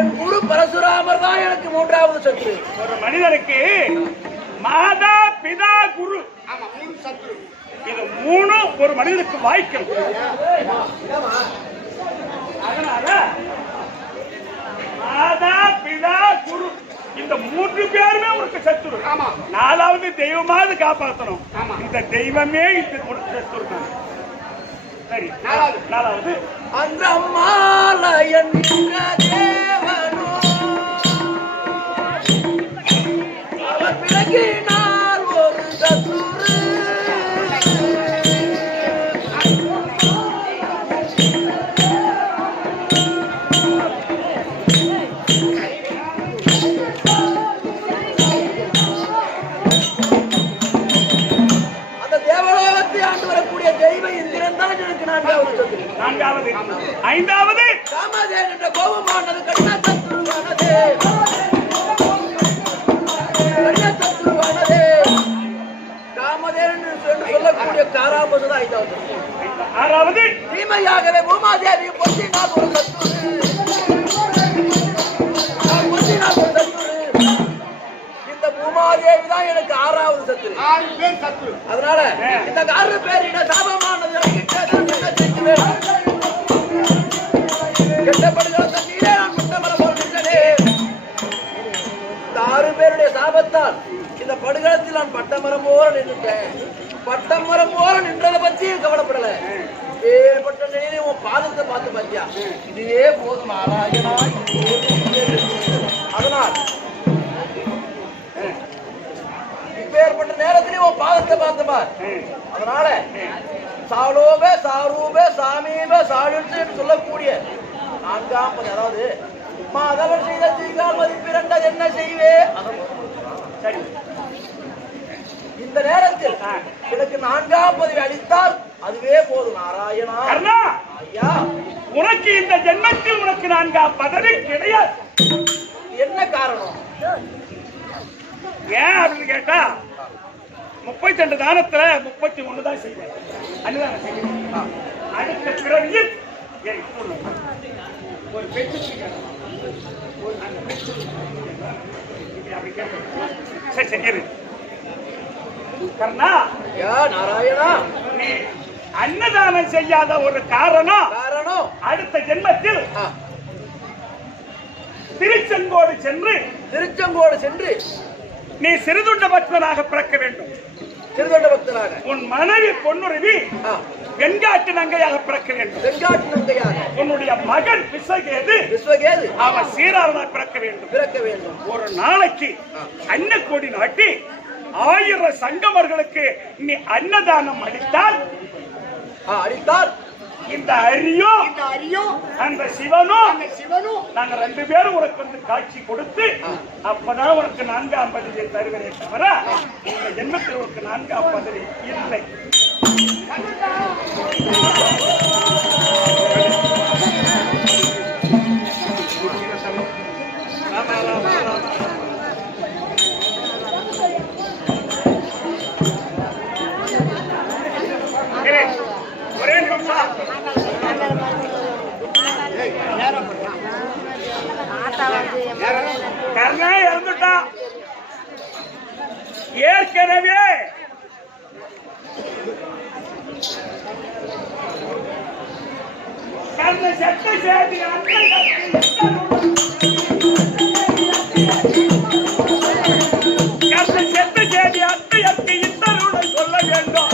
என் குரு பரசுராமர் தான் எனக்கு மூன்றாவது சத்துரு. ஒரு மனிதனுக்கு மாதா பிதா குரு இது மூணு ஒரு மனிதனுக்கு வாய்க்கும். அதனால மாதா பிதா குரு இந்த மூன்று பேருமே உனக்கு சத்துரு. நாலாவது தெய்வமாவது காப்பாற்றணும். இந்த தெய்வமே இந்த சத்துரு தான். சரி நாலாவது அந்த அம்மாலயன் தேவனோ அவர் விலகினால் ஒரு சத்துரு. அந்த தேவலோகத்தை ஆண்டு வரக்கூடிய தெய்வ இந்திரன் தான் எனக்கு நான்காவது சத்துரு. நான்காவது ஐந்தாவது காமதேவன் என்ற கோபமானது கடின சத்துருவானது. கடின சத்துருவானது காமதேவன் என்று சொல்லக்கூடிய காராம்பசுதான் ஐந்தாவது. ஆறாவது தீமையாகவே பூமாதேவி பொத்தினால் ஒரு சத்துரு. பொத்தினால் ஒரு சத்துரு. இந்த பூமாதேவி தான் எனக்கு ஆறாவது சத்துரு. 6 பேர் சத்துரு. அதனால இந்த 6 பேரிட சாபமானது கெட்டப்படுகிற நீரே நான் முத்தமர போல் நின்றனே. இந்த 6 பேருடைய சாபத்தால் இந்த படுகளத்தில் நான் பட்டமரம் போல நின்றுட்டேன். பட்டமரம் போல நின்றதை பத்தி கவலைப்படல. ஏற்பட்ட நிலையில உன் பாதத்தை பார்த்து பாத்தியா, இதுவே போதும் நாராயணா. அதனால் இப்பேற்பட்ட நேரத்திலே உன் பாதத்தை பார்த்து பார். அதனால சாலோப சாரூப சாமீப சாழுத்து என்று சொல்லக்கூடிய 4ஆம் பதி, அதாவது மாதவன் செய்த தீகால் மதிப்பிரண்டது என்ன செய்வே. சரி இந்த நேரத்தில் எனக்கு 4ஆம் பதவி அளித்தால் அதுவே போதும் நாராயணா. கர்ணா, ஐயா, உனக்கு இந்த ஜென்மத்தில் உனக்கு 4ஆம் பதவி கிடையாது. என்ன காரணம்? ஏன் அப்படின்னு கேட்டா 32 தானத்துல 31 தான் செய்வேன். அன்னதானம் செய்வேன். அடுத்த பிறவியில் ஒரு பெற்று சரி சரி கர்ணா, ஐயா நாராயணா, நீ அன்னதானம் செய்யாத ஒரு காரணம் அடுத்த ஜென்மத்தில் திருச்செங்கோடு சென்று நீ சிறுதுண்ட பக்தனாக பிறக்க வேண்டும். சிறுதொண்ட பக்தனாக உன் மனைவி பொன்னுருவி வெண்காட்டு நங்கையாக பிறக்க வேண்டும். வெண்காட்டு நங்கையாக உன்னுடைய மகன் விஸ்வகேது அவன் சீராளனாக பிறக்க வேண்டும். ஒரு நாளைக்கு அன்னக்கோடி நாட்டி 1000 சங்கமர்களுக்கு நீ அன்னதானம் அளித்தால் இந்த அரியும் அந்த சிவனும் நாங்க 2 பேரும் உனக்கு வந்து காட்சி கொடுத்து அப்பதான் உனக்கு 4ஆம் பதவியை தருவதே தவிர இந்த ஜென்மத்தில் உனக்கு 4ஆம் பதவி இல்லை. ஒரே நிமிஷம் கர்ணா இறந்துட்டான். ஏற்கனவே கர்ண செத்த சேதி அத்தையற்கு இத்தருடன் சொல்ல வேண்டும்.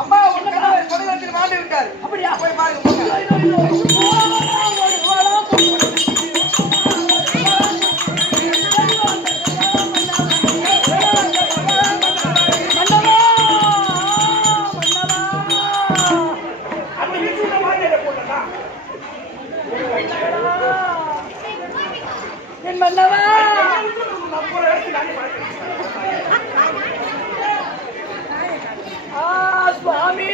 அம்மா ஒண்ணு மாட்டி விட்டாரு. அப்படியா? போய் பாருங்க. சுவாமி,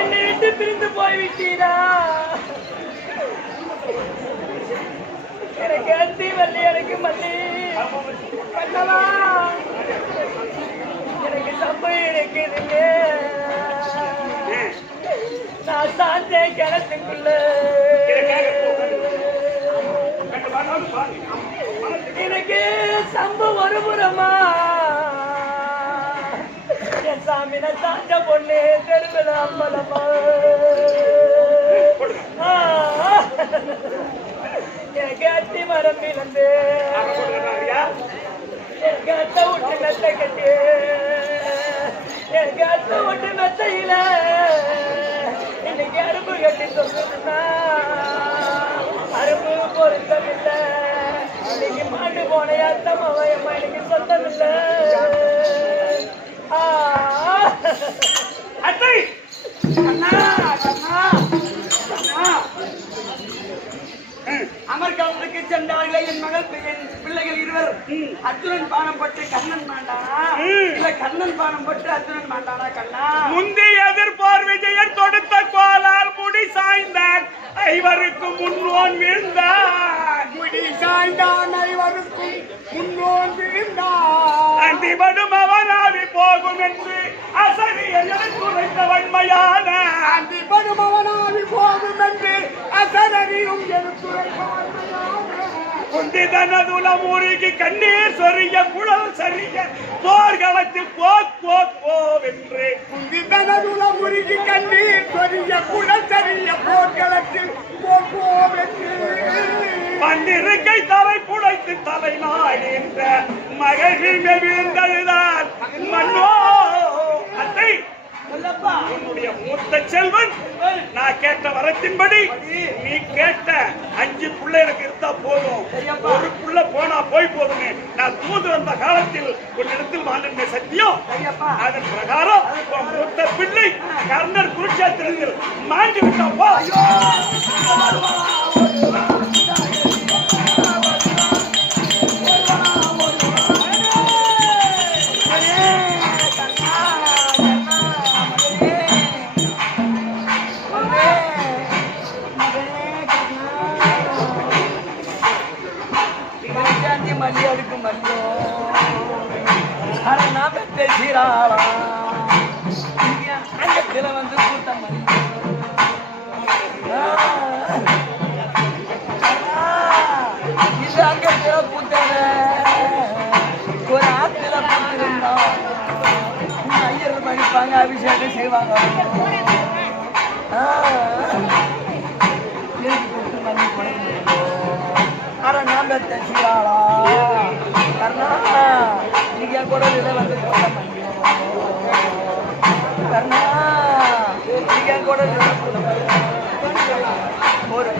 என்னை விட்டு பிரிந்து போய்விட்டீரா? எனக்கு அத்தி மல்லி, எனக்கு மல்லி பண்ணவா, எனக்கு சம்பு இருக்குதுங்க. நான் சாந்தேன் கிணத்துக்குள்ள. எனக்கு சம்பு ஒரு புறமா, என் சாமின சாஞ்ச பொண்ணு தெருவில் அம்பலமா. என் கட்டி மரம் இழந்து என் கட்ட விட்டு மெத்த கட்டி, என் கட்ட விட்டு மெத்தையில இன்னைக்கு அரும்பு கட்டி சொல்லுன்னா அரும்பு பொருத்தமில்லை. இன்னைக்கு மாட்டு போன அத்தம்மாவா எம்மா எனக்கு சொந்தமில்லை. அத்தை அண்ணா, அண்ணா, அண்ணா. அமர்காலத்துக்கு சென்றார்களே என் பிள்ளைகள் இருவர் அர்ஜுனன் பானம் பட்டு கண்ணன் மாண்டானா இல்ல கண்ணன் பானம் பட்டு அர்ஜுனன் மாண்டானா கண்ணா முந்தி எதிர்பார் விஜயன் தொடுத்த கோலால் முடி சாய்ந்தான் ஐவருக்கும் முன்னோன் வீழ்ந்தான் முடி சாய்ந்தான் ஐவருக்கும் முன்னோன் விழுந்தான் அந்திபடும் அவனாவி போகும் என்று அசரியனை குறைந்த வன்மையான அந்திபடும் அவனாவி போகும் என்று அசரறியும் எடுத்துரைத்த வன்மையான குந்திதனதுல மூழ்கி கண்ணீர் சொரிய குழல் சரிய போர்களத்தில் போவென்று குந்திதனதுல முருகி கண்ணீர் சொரிய குழல் சரிய போர்களத்தில் போவென்று பன்னிருக்கை தலை புடைத்து தலை நாடி என்ற மகிழ்ச்சி வீழ்ந்ததுதான் மன்னோ அத்தை உன்னுடைய மூத்த செல்வன் நான் கேட்ட வரத்தின்படி நீ கேட்ட 5 புள்ளை எனக்கு இருந்தா போதும் ஒரு புள்ள போனா போய் போதுமே நான் தூது வந்த காலத்தில் உன்னிடத்தில் வாழ்ந்த சத்தியம் அதன் பிரகாரம் மூத்த பிள்ளை கர்ணர் குருட்சேத்திரத்தில் மாண்டி விட்டப்போ மல்லியடுக்கு மல்லியோ அரணா பெற்ற சீராளா அங்கத்தில் வந்து கூட்டம் இது அங்கத்தில் கூட்டத ஒரு ஆத்துல கூட்டிருந்தா ஐயர் படிப்பாங்க அபிஷேகம் செய்வாங்க கூட்டு மல்லி கொடுக்க அரணா பெற்ற சீராளா கர்ணா நீங்க கூட வந்து கர்ணா நீங்க கூட ஒரு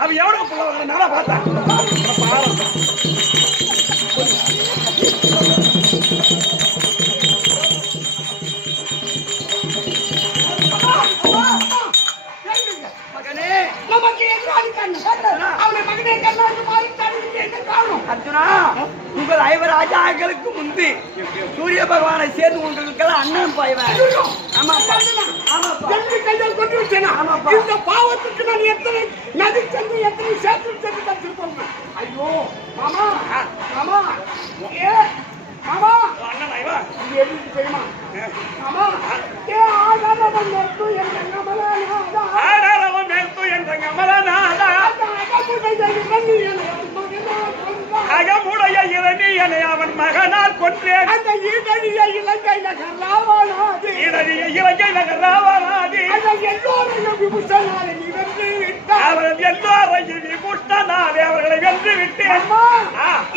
அவ எவ்வளவு புள்ள நல்லா பார்த்தா மகனே நமக்கு எதிராளி கண்ணன் அவனை மகனே கண்ணாடி மாறி என்ன காரணம் அர்ஜுனா உங்கள் ஐவர் ராஜாக்களுக்கு முந்தி சூரிய பகவானை சேர்ந்து கொண்டிருக்கலாம் அண்ணன் பாய்வன் கையால் கொண்டு விட்டேனா இந்த பாவத்துக்கு நான் எத்தனை நதி சென்று எத்தனை சேற்று சென்று தப்பிருப்போம் ஐயோ மாமா மாமா ஏ மாமா இது எதுக்கு தெரியுமா மாமா ஏ ஆதாரவன் நெத்து என்ற கமலநாதா ஆதாரவன் நெத்து என்ற கமலநாதா அகமுடைய இரணியனை அவன் மகனால் கொன்றேன் அந்த இடறிய இலங்கை நகர் ராவணாதி இடறிய இலங்கை நகர் ராவணாதி அந்த எல்லோரையும் விபூஷணாலை வென்று விட்டார் அவர்கள் எல்லோரையும் விபூஷணாலை அவர்களை வென்று விட்டேன் அம்மா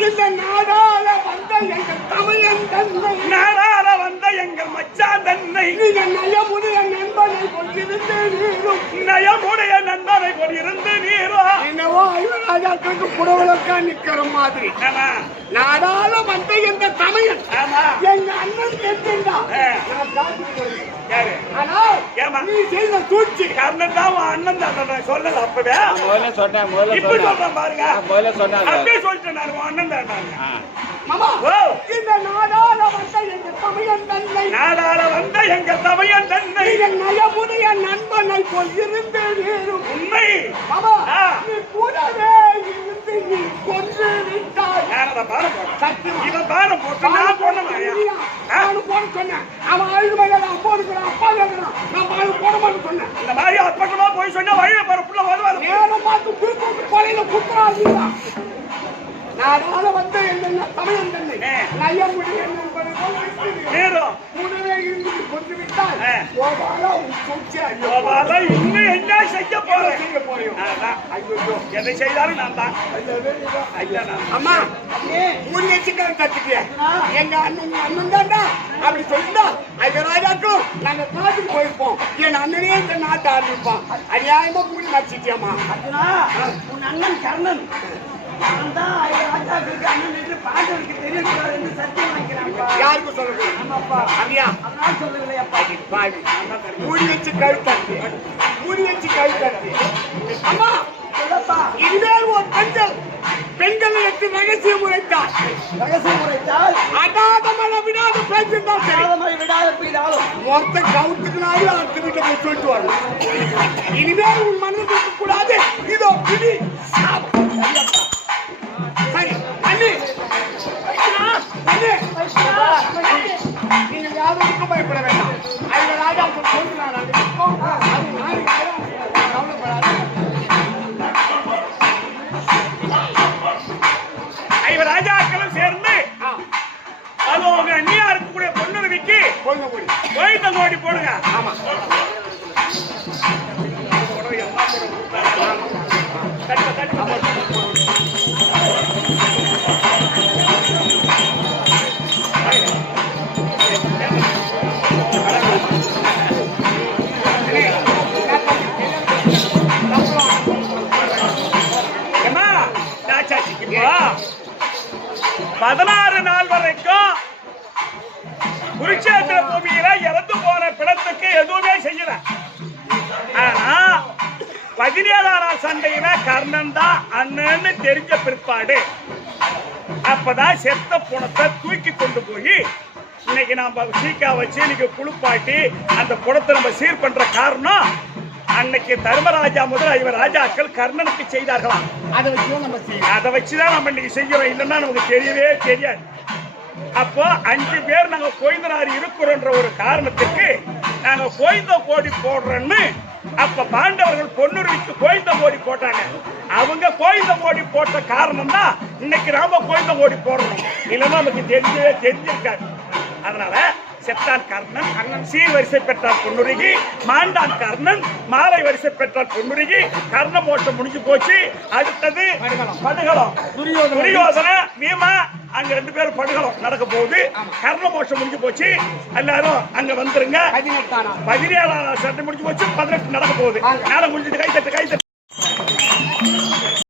இந்த நாடால வந்த எங்கள் தமிழன் தன்னை நாடால வந்த எங்கள் மச்சான் தன்னை நீங்க நயமுடைய நண்பனை கொண்டிருந்து நீரும் நயமுடைய நண்பனை கொண்டிருந்து நீரோ என்னவோ ஐவராஜாக்களுக்கு புடவலக்கா நிக்கிற மாதிரி நாடால வந்த எங்க தமிழன் எங்க அண்ணன் கேட்டுண்டா ஆனால் நீ நீ செய்த சூழ்ச்சி. கர்ணன் தான் உன் அண்ணன் தான் நான் சொல்லல அப்பவே. முதல்ல சொன்னேன் இப்ப சொல்றேன் பாருங்க. முதல்ல சொன்னாங்க அப்படியே சொல்லிட்டேன் நான் உன் அண்ணன் தான். மாமா, ஓ, இந்த நாடாள வந்த எங்க தமையன் தன்னை, நாடாள வந்த எங்க தமையன் தன்னை, என் நயமுடைய நண்பனை போல் இருந்து வேறும் உண்மை. மாமா, ஆ. நீ கூடவே இருந்து நீ கொன்று விட்டாய். யாரடா பாரம் போடுறா? சத்தியமா. இவன் பாரம் போட்டு நான் போனமாயா? நானும் போட சொன்னேன். அவன் 5 மணில அப்பா இருக்கிறான், அப்பா இருக்கிறான். நான் பாரு போட மாட்டேன்னு சொன்னேன். இந்த மாதிரி அப்பட்டமா போய் சொன்னா வழியில போற புள்ள வருவாரு. நேரம் பார்த்து தூக்கி கொலையில குத்துறாதீங்க. நாடாள வந்த எங்க தமையன் தன்னை, நயமுடைய நண்பனை போல் இருந்து நேரம் கூடவே இருந்து கொன்று விட்டாய். கோபாலா, உன் சூழ்ச்சி ஐயோ. கோபாலா, இன்னும் என்ன செய்ய போறேன்? செய்ய போறேன். அதான். ஐயோ, எதை செய்தாலும் நான் தான். ஐயா நான். அம்மா, மூணு வச்சுக்கான தட்டுக்கு எங்க அண்ணன் தான்டா அப்படி சொல்லிட்டா ஐயராஜாக்கும் நாங்க காட்டுக்கு போயிருப்போம். என் அண்ணனே இந்த நாட்டை ஆரம்பிப்பான். அநியாயமா கூடி நடிச்சிட்டியம்மா. உன் அண்ணன் கர்ணன் நான் தான் ராஜாக்களுக்கு அண்ணன் என்று பாண்டவருக்கு தெரியக்கூடாது என்று சத்தியம் வைக்கிறான்ப்பா. யாருக்கும் சொல்லக்கூடாது. ஆமாப்பா, அப்படியா? அதனால சொல்லலையாப்பா. பாவி, மூடி வச்சு கழுத்தாச்சு, மூடி வச்சு கழுத்தாச்சு. அம்மா, சொல்லப்பா, இனிமேல் ஒரு பெண்களை எடுத்து ரகசியம் உரைத்தார். ரகசியம் உரைத்தால் அடாதமன விடாத பேசிருந்தால் சரி. காலமாய் விடாத பெய்தாலும் மொத்த கவுத்துக்குனாலும் அடுத்த வீட்டை போய் சொல்லிட்டு வரணும். இனிமேல் உன் மனதில் இருக்கக்கூடாது. இதோ பிடி சாப்பிடு. சரி அண்ணி, அண்ணி, நீங்கள் யாருக்கும் பயப்பட வேண்டாம். அவங்க ராஜா சொல்லுறாங்க, கவலைப்படாது. ஐவர் ராஜாக்களும் சேர்ந்து அது உங்க அண்ணியா இருக்கக்கூடிய பொண்ணுவிக்கு போங்க போய் கோயிந்த கோடி போடுங்க. ஆமா, ஏம்மா, தாச்சாச்சிக்கு இப்போ 16 நாள் வரைக்கும் குருட்சேத்திர பூமியில இறந்து போன பிணத்துக்கு எதுவுமே செய்யல. ஆனா 17ஆம் நாள் சண்டையில கர்ணன் தான் அண்ணன்னு தெரிஞ்ச பிற்பாடு அப்பதான் செத்த புணத்தை தூக்கி கொண்டு போய் இன்னைக்கு நாம சீக்கா வச்சு இன்னைக்கு குளிப்பாட்டி அந்த புணத்தை நம்ம சீர் பண்ற காரணம் அன்னைக்கு தர்மராஜா முதல் இவர் ராஜாக்கள் கர்ணனுக்கு செய்தார்களாம். அதை வச்சு நம்ம செய்யணும். அதை வச்சுதான் நம்ம இன்னைக்கு செய்யறோம். இல்லைன்னா நமக்கு தெரியவே தெரியாது. அப்போ 5 பேர் நாங்க கோயந்தனார் இருக்கிறோன்ற ஒரு காரணத்துக்கு நாங்க கோயந்த கோடி போடுறோன்னு அப்ப பாண்டவர்கள் பொன்னுரிக்கு கோயந்த கோடி போட்டாங்க. அவங்க கோயந்த கோடி போட்ட காரணம் தான் இன்னைக்கு நாம கோயந்த கோடி போடுறோம். இல்லைன்னா நமக்கு தெரிஞ்சிருக்காது. அதனால செத்தான் கர்ணன் சீர் வரிசை பெற்றார் பொன்னுருகி, மாண்டான் கர்ணன் மாலை வரிசை பெற்றார் பொன்னுருகி. கர்ண மோட்சம் முடிஞ்சு போச்சு. அடுத்தது படுகளம். துரியோதன பீமா அங்க 2 பேரும் படுகளம் நடக்க போகுது. கர்ண மோட்சம் முடிஞ்சு போச்சு. எல்லாரும் அங்க வந்துருங்க. 17ஆம் சண்டை முடிஞ்சு போச்சு. 18 நடக்க போகுது. நாளை முடிஞ்சது. கைத்தட்டு கைத்தட்டு.